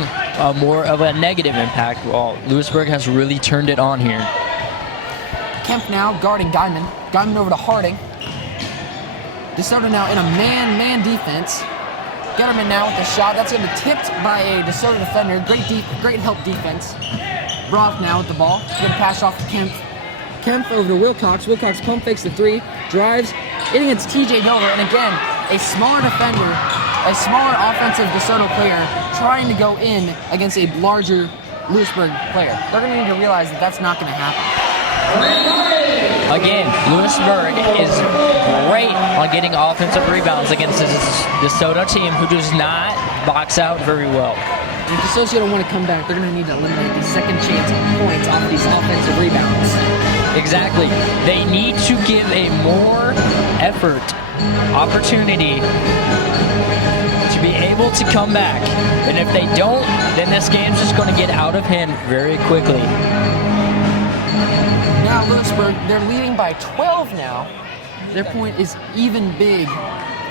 more of a negative impact, while Louisburg has really turned it on here. Kemp now guarding Guyman. Guyman over to Harding. Desoto now in a man-man defense. Getterman now with the shot. That's going to be tipped by a Desoto defender. Great help defense. Broth now with the ball. Going to pass off to Kemp. Kemp over to Wilcox. Wilcox pump fakes the 3. Drives. In against TJ Dover. And again, a smaller defender, a smaller offensive Desoto player trying to go in against a larger Louisburg player. They're going to need to realize that that's not going to happen. Again, Louisburg is great on getting offensive rebounds against this Desoto team who does not box out very well. If Desoto don't want to come back, they're going to need to eliminate the second chance points off these offensive rebounds. Exactly. They need to give a more effort, opportunity to be able to come back. And if they don't, then this game's just going to get out of hand very quickly. Now Louisburg, they're leading by 12 now. Their point is even big.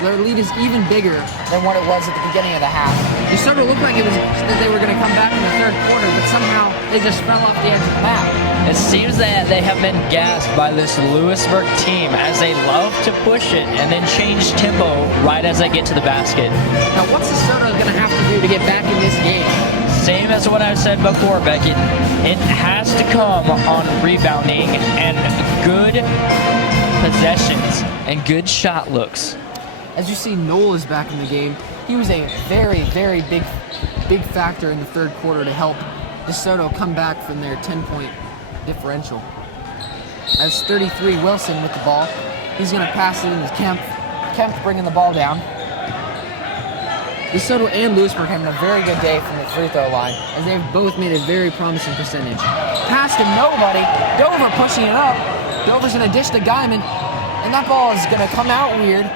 Their lead is even bigger than what it was at the beginning of the half. It sort of looked like it was that they were going to come back in the third quarter, but somehow they just fell off the edge of the map. It seems that they have been gassed by this Louisburg team as they love to push it and then change tempo right as they get to the basket. Now what's Desoto going to have to do to get back in this game? Same as what I said before, Beckett. It has to come on rebounding and good possessions and good shot looks. As you see, Noel is back in the game. He was a very, very big factor in the third quarter to help Desoto come back from their 10-point differential. As 33, Wilson with the ball. He's going to pass it into Kemp. Kemp bringing the ball down. Desoto and Louisburg having a very good day from the free throw line, as they've both made a very promising percentage. Pass to nobody. Dover pushing it up. Dover's going to dish to Guyman, and that ball is going to come out weird.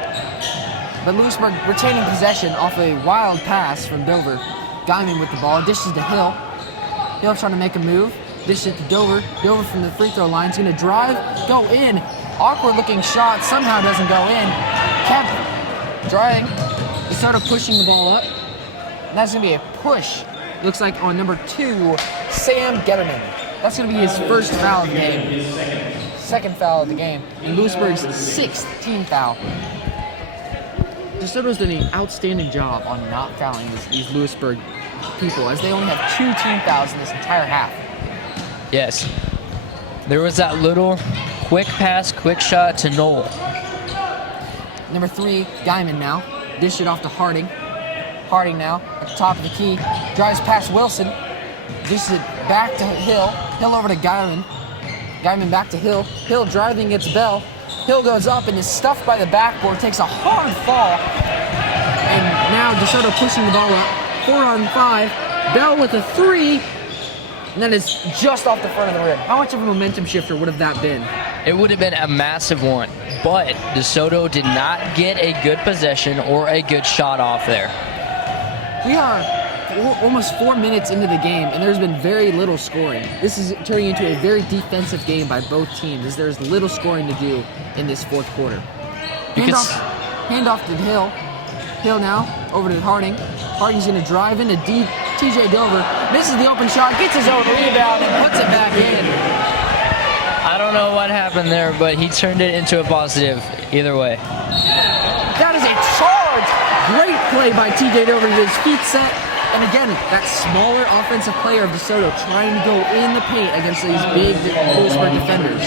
But Louisburg retaining possession off a wild pass from Dover. Guyman with the ball, dishes to Hill. Hill trying to make a move, dishes it to Dover. Dover from the free throw line is going to drive, go in. Awkward looking shot, somehow doesn't go in. Kemp driving, Desoto pushing the ball up. And that's going to be a push. Looks like on number 2, Sam Getterman. That's going to be his first foul of the game. Second foul of the game. And Louisburg's 6th team foul. Desoto's done an outstanding job on not fouling these Louisburg people, as they only have 2 team fouls in this entire half. Yes. There was that little quick pass, quick shot to Noel. Number 3, Guyman now. Dish it off to Harding. Harding now at the top of the key. Drives past Wilson. Dishes it back to Hill. Hill over to Guyman. Guyman back to Hill. Hill driving gets Bell. Hill goes up and is stuffed by the backboard, takes a hard fall. And now Desoto pushing the ball up. 4 on 5. Bell with a 3. And then it's just off the front of the rim. How much of a momentum shifter would have that been? It would have been a massive one, but Desoto did not get a good possession or a good shot off there. We are almost 4 minutes into the game, and there's been very little scoring. This is turning into a very defensive game by both teams, as there's little scoring to do in this fourth quarter. Handoff to Hill. Hill now over to Harding. Harding's going to drive into TJ Dover. Misses the open shot, gets his own rebound, and puts it back in. I don't know what happened there, but he turned it into a positive either way. That is a charge! Great play by TJ Dover. His feet set. And again, that smaller offensive player of Desoto trying to go in the paint against these big Louisburg defenders.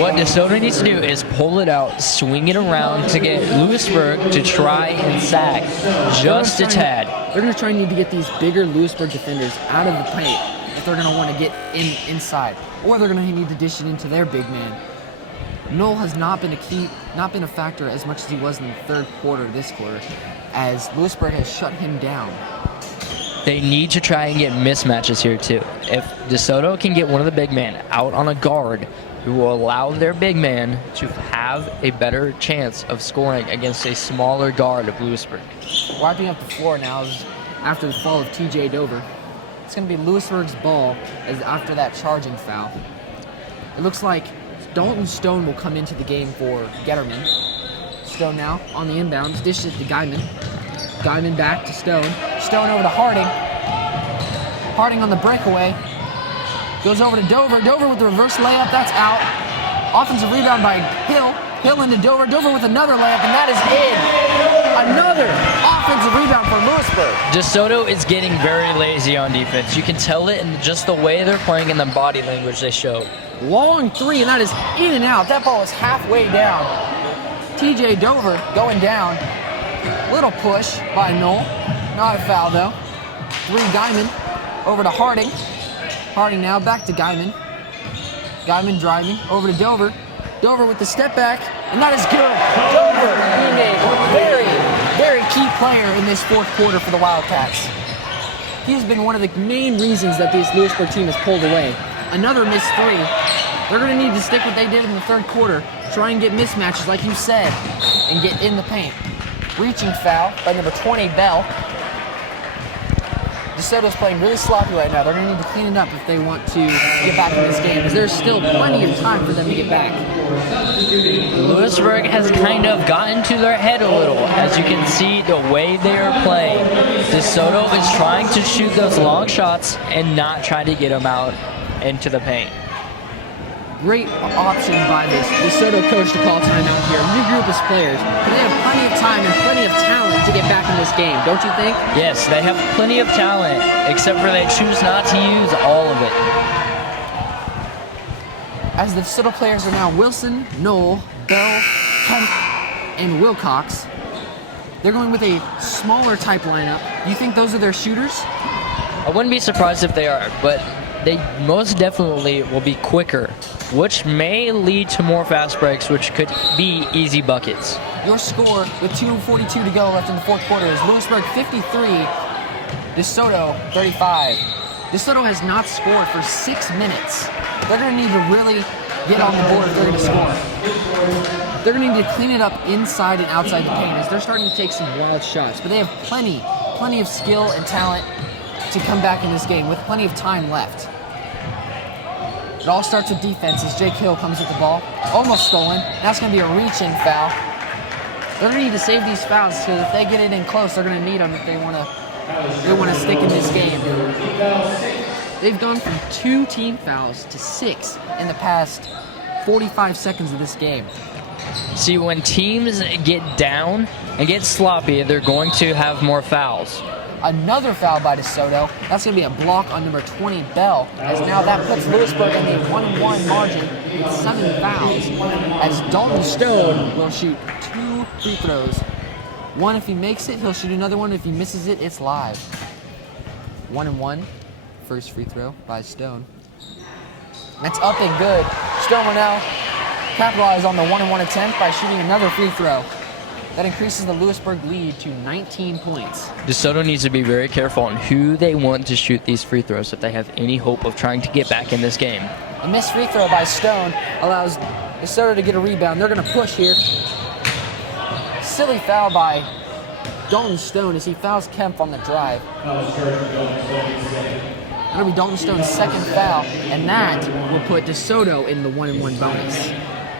What Desoto needs to do is pull it out, swing it around to get Louisburg to try and sack just a tad. They're going to try and need to get these bigger Louisburg defenders out of the paint if they're going to want to get inside. Or they're going to need to dish it into their big man. Noel has not been a factor as much as he was in the third quarter this quarter, as Louisburg has shut him down. They need to try and get mismatches here too. If Desoto can get one of the big men out on a guard, who will allow their big man to have a better chance of scoring against a smaller guard of Louisburg. Wiping up the floor now after the fall of TJ Dover. It's going to be Louisburg's ball as after that charging foul. It looks like Dalton Stone will come into the game for Getterman. Stone now on the inbounds, dishes it to Guyman. Guyman back to Stone. Stone over to Harding. Harding on the breakaway. Goes over to Dover. Dover with the reverse layup. That's out. Offensive rebound by Hill. Hill into Dover. Dover with another layup, and that is in. Another offensive rebound for Louisburg. Desoto is getting very lazy on defense. You can tell it in just the way they're playing and the body language they show. Long 3, and that is in and out. That ball is halfway down. TJ Dover going down. Little push by Noel. Not a foul, though. 3, Guyman. Over to Harding. Harding now back to Guyman. Guyman driving. Over to Dover. Dover with the step back. And that is good. Dover being a very, very key player in this fourth quarter for the Wildcats. He has been one of the main reasons that this Louisburg team has pulled away. Another missed 3. They're going to need to stick what they did in the third quarter. Try and get mismatches, like you said, and get in the paint. Reaching foul by number 20, Bell. Desoto's playing really sloppy right now. They're going to need to clean it up if they want to get back in this game, because there's still plenty of time for them to get back. Louisburg has kind of gotten to their head a little. As you can see, the way they are playing, Desoto is trying to shoot those long shots and not try to get them out into the paint. Great option by this DeSoto coach to call timeout here. Regroup his players. But they have plenty of time and plenty of talent to get back in this game, don't you think? Yes, they have plenty of talent, except for they choose not to use all of it. As the DeSoto players are now Wilson, Knoll, Bell, Kemp, and Wilcox. They're going with a smaller type lineup. Do you think those are their shooters? I wouldn't be surprised if they are, but they most definitely will be quicker, which may lead to more fast breaks, which could be easy buckets. Your score with 2:42 to go left in the fourth quarter is Louisburg 53, DeSoto 35. DeSoto has not scored for 6 minutes. They're going to need to really get on the board if they're going to score. They're going to need to clean it up inside and outside the paint as they're starting to take some wild shots. But they have plenty of skill and talent to come back in this game with plenty of time left. It all starts with defense as Jake Hill comes with the ball. Almost stolen. That's going to be a reaching foul. They're going to need to save these fouls because if they get it in close, they're going to need them if they want to stick in this game. They've gone from 2 team fouls to 6 in the past 45 seconds of this game. See, when teams get down and get sloppy, they're going to have more fouls. Another foul by DeSoto. That's going to be a block on number 20, Bell, as now that puts Louisburg in the 1-1 margin with 7 fouls, as Dalton Stone will shoot 2 free throws. One if he makes it, he'll shoot another one. If he misses it, it's live. 1-1. First free throw by Stone. That's up and good. Stone will now capitalize on the 1-1 attempt by shooting another free throw. That increases the Louisburg lead to 19 points. DeSoto needs to be very careful on who they want to shoot these free throws if they have any hope of trying to get back in this game. A missed free throw by Stone allows DeSoto to get a rebound. They're going to push here. Silly foul by Dalton Stone as he fouls Kemp on the drive. That'll be Dalton Stone's second foul, and that will put DeSoto in the 1-1 bonus.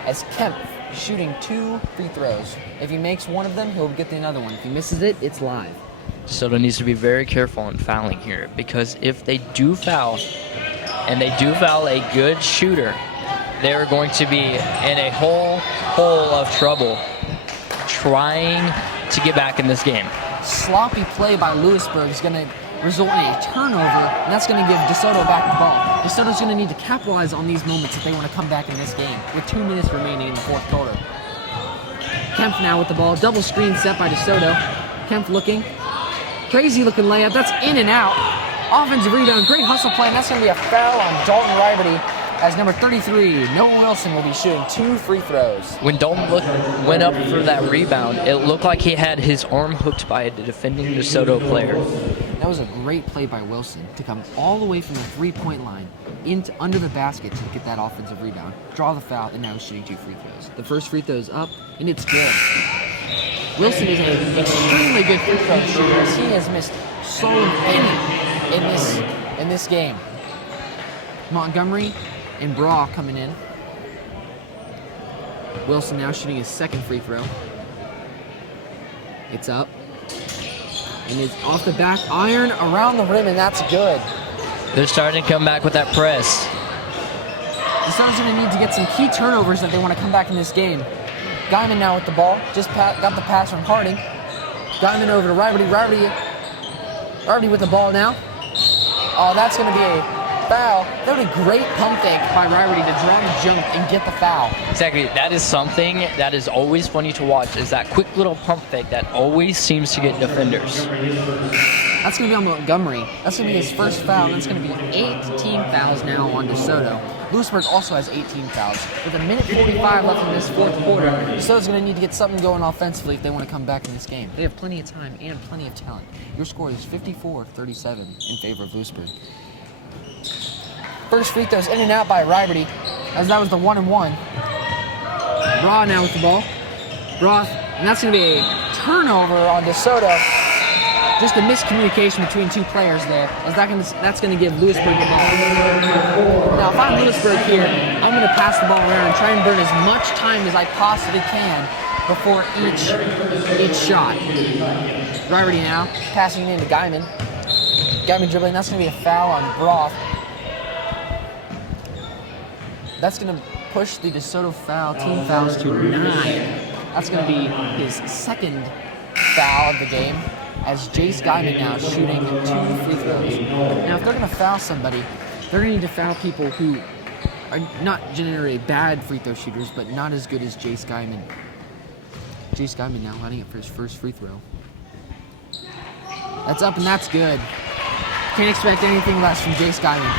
As Kemp shooting 2 free throws. If he makes one of them, he'll get the another one. If he misses it, it's live. DeSoto needs to be very careful in fouling here, because if they do foul, and they do foul a good shooter, they're going to be in a whole of trouble trying to get back in this game. Sloppy play by Louisburg is going to result in a turnover, and that's going to give DeSoto back the ball. DeSoto's going to need to capitalize on these moments if they want to come back in this game, with 2 minutes remaining in the fourth quarter. Kemp now with the ball. Double screen set by DeSoto. Kemp looking. Crazy looking layup. That's in and out. Offensive rebound. Great hustle play, and that's going to be a foul on Dalton Riberty as number 33, Noah Wilson, will be shooting 2 free throws. When Dalton went up for that rebound, it looked like he had his arm hooked by a defending DeSoto player. That was a great play by Wilson to come all the way from the 3-point line into under the basket to get that offensive rebound, draw the foul, and now he's shooting 2 free throws. The first free throw is up, and it's good. Wilson is an extremely good free throw shooter as he has missed so many in this game. Montgomery and Braw coming in. Wilson now shooting his second free throw. It's up. And it's off the back iron around the rim, and that's good. They're starting to come back with that press. The Suns are going to need to get some key turnovers if they want to come back in this game. Guyman now with the ball. Just got the pass from Harding. Guyman over to Riberty. Riberty with the ball now. Oh, that's going to be a foul. That would be a great pump fake by Riberty to draw the jump and get the foul. Exactly. That is something that is always funny to watch, is that quick little pump fake that always seems to get defenders. That's going to be on Montgomery. That's going to be his first foul. That's going to be 8 team fouls now on DeSoto. Louisburg also has 18 fouls. With 1:45 left in this fourth quarter, DeSoto's going to need to get something going offensively if they want to come back in this game. They have plenty of time and plenty of talent. Your score is 54-37 in favor of Louisburg. First free throws in and out by Riberty. as that was the 1-and-1. Raw now with the ball. Raw, and that's going to be a turnover on Desoto. Just a miscommunication between two players there, as that's going to give Louisburg the ball. Now, if I'm Louisburg here, I'm going to pass the ball around and try and burn as much time as I possibly can before each shot. Brody now, passing it into Guyman. Guyman dribbling, that's going to be a foul on Broth. That's going to push the Desoto team fouls to 9. That's going to be his second foul of the game, as Jace Guyman now shooting 2 free throws. Now, if they're going to foul somebody, they're going to need to foul people who are not generally bad free throw shooters, but not as good as Jace Guyman. Jace Guyman now lining up for his first free throw. That's up and that's good. Can't expect anything less from Jace Guyman,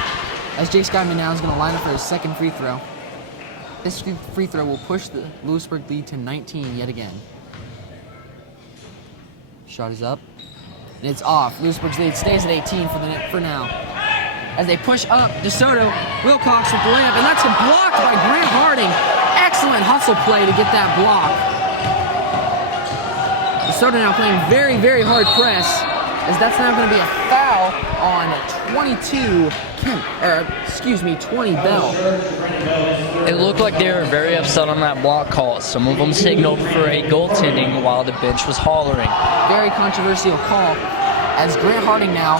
as Jace Guyman now is going to line up for his second free throw. This free throw will push the Louisburg lead to 19 yet again. Shot is up, and it's off. Louisburg's lead stays at 18 for now. As they push up, Desoto, Wilcox with the layup, and that's blocked by Grant Harding. Excellent hustle play to get that block. Desoto now playing very, very hard press, as that's now going to be a foul on 20 Bell. It looked like they were very upset on that block call. Some of them signaled for a goaltending while the bench was hollering. Very controversial call, as Grant Harding now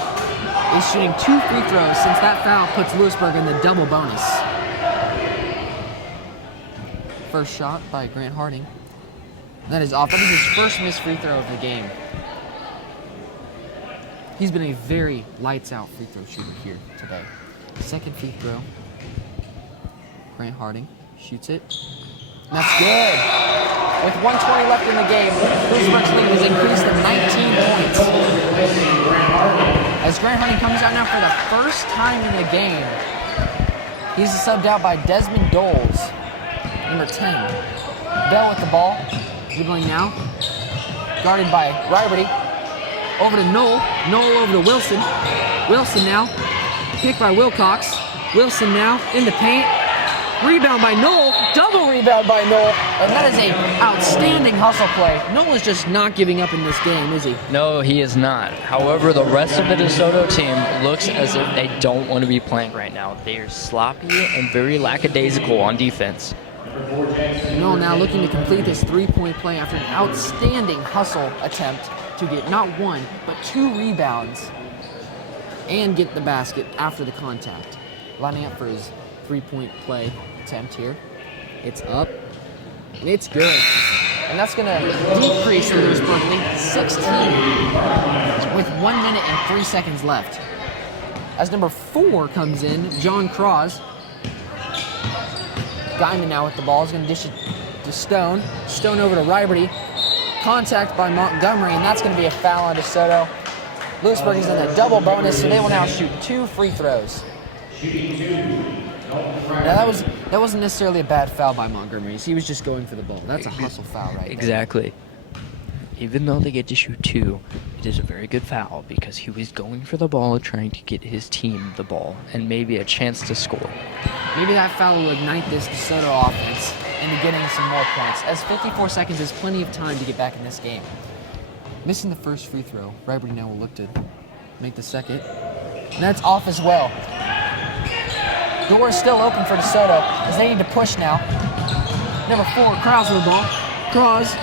is shooting 2 free throws, since that foul puts Louisburg in the double bonus. First shot by Grant Harding. That is off. That is his first missed free throw of the game. He's been a very lights-out free throw shooter here today. Second free throw. Grant Harding shoots it. And that's good. With 1:20 left in the game, Louisburg's lead has increased to 19 points. As Grant Harding comes out now for the first time in the game, he's subbed out by Desmond Doles, number 10. Bell with the ball, dribbling now, guarded by Brody. Over to Knoll. Knoll over to Wilson. Wilson now. Kicked by Wilcox. Wilson now in the paint. Rebound by Knoll. Double rebound by Knoll. And that is an outstanding hustle play. Knoll is just not giving up in this game, is he? No, he is not. However, the rest of the Desoto team looks as if they don't want to be playing right now. They are sloppy and very lackadaisical on defense. Knoll now looking to complete this 3-point play after an outstanding hustle attempt to get not 1, but 2 rebounds and get the basket after the contact. Lining up for his 3-point play attempt here. It's up, and it's good. And that's going to decrease the Louisburg lead 16 with 1 minute and 3 seconds left. As number 4 comes in, John Cross. Guyman now with the ball is going to dish it to Stone. Stone over to Riberty. Contact by Montgomery, and that's going to be a foul on Desoto. Louisburg is in a double bonus, so they will now shoot 2 free throws. Now that wasn't necessarily a bad foul by Montgomery. He was just going for the ball. That's a hustle foul right there. Exactly. Even though they get to shoot 2, it is a very good foul because he was going for the ball, trying to get his team the ball and maybe a chance to score. Maybe that foul will ignite this Desoto offense into getting some more points, as 54 seconds is plenty of time to get back in this game. Missing the first free throw, Riberty now will look to make the second. And that's off as well. Door is still open for Desoto, as they need to push now. Number 4, Krause with the ball. Krause,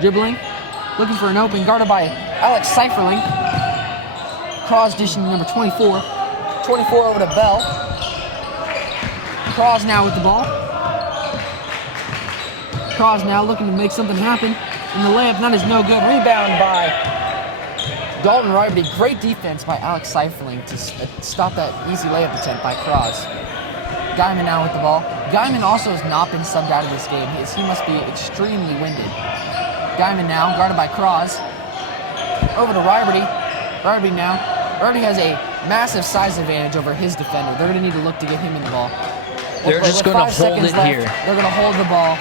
dribbling, looking for an open, guarded by Alex Seiferling. Krause dishing to number 24. 24 over to Bell. Krause now with the ball. Krause now looking to make something happen. And the layup, that is no good. Rebound by Dalton Riberty. Great defense by Alex Seiferling to stop that easy layup attempt by Krause. Guyman now with the ball. Guyman also has not been subbed out of this game. He must be extremely winded. Guyman now, guarded by Krause. Over to Riberty. Riberty now. Riberty has a massive size advantage over his defender. They're going to need to look to get him in the ball. They're just going to hold it here. They're going to hold the ball.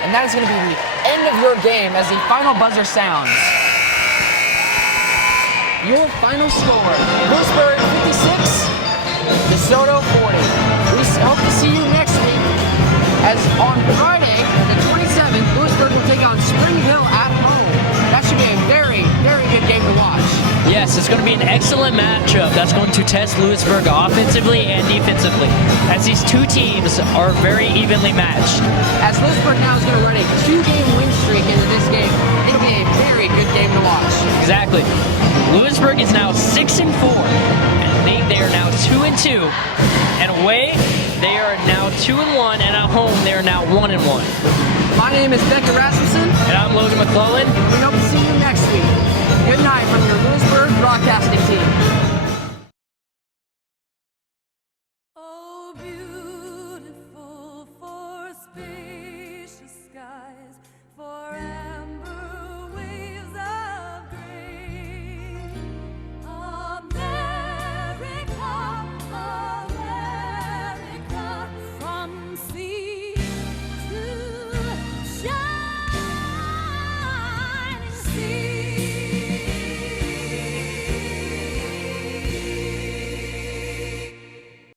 And that is going to be the end of your game as the final buzzer sounds. Your final score, Louisburg 56, Desoto 40. We hope to see you next week As on Friday, the 27th, Louisburg will take on Spring Hill at home. That should be a very, very good game to watch. Yes, it's going to be an excellent matchup that's going to test Louisburg offensively and defensively, as these two teams are very evenly matched. As Louisburg now is going to run a 2-game win streak into this game, it'll be a very good game to watch. Exactly. Louisburg is now 6-4, and they are now 2-2, and away they are now 2-1, and at home they are now 1-1. My name is Beckett Rasmussen. And I'm Logan McLellan. We hope to see you next week. Good night from your Louisburg broadcasting team. Oh, beautiful.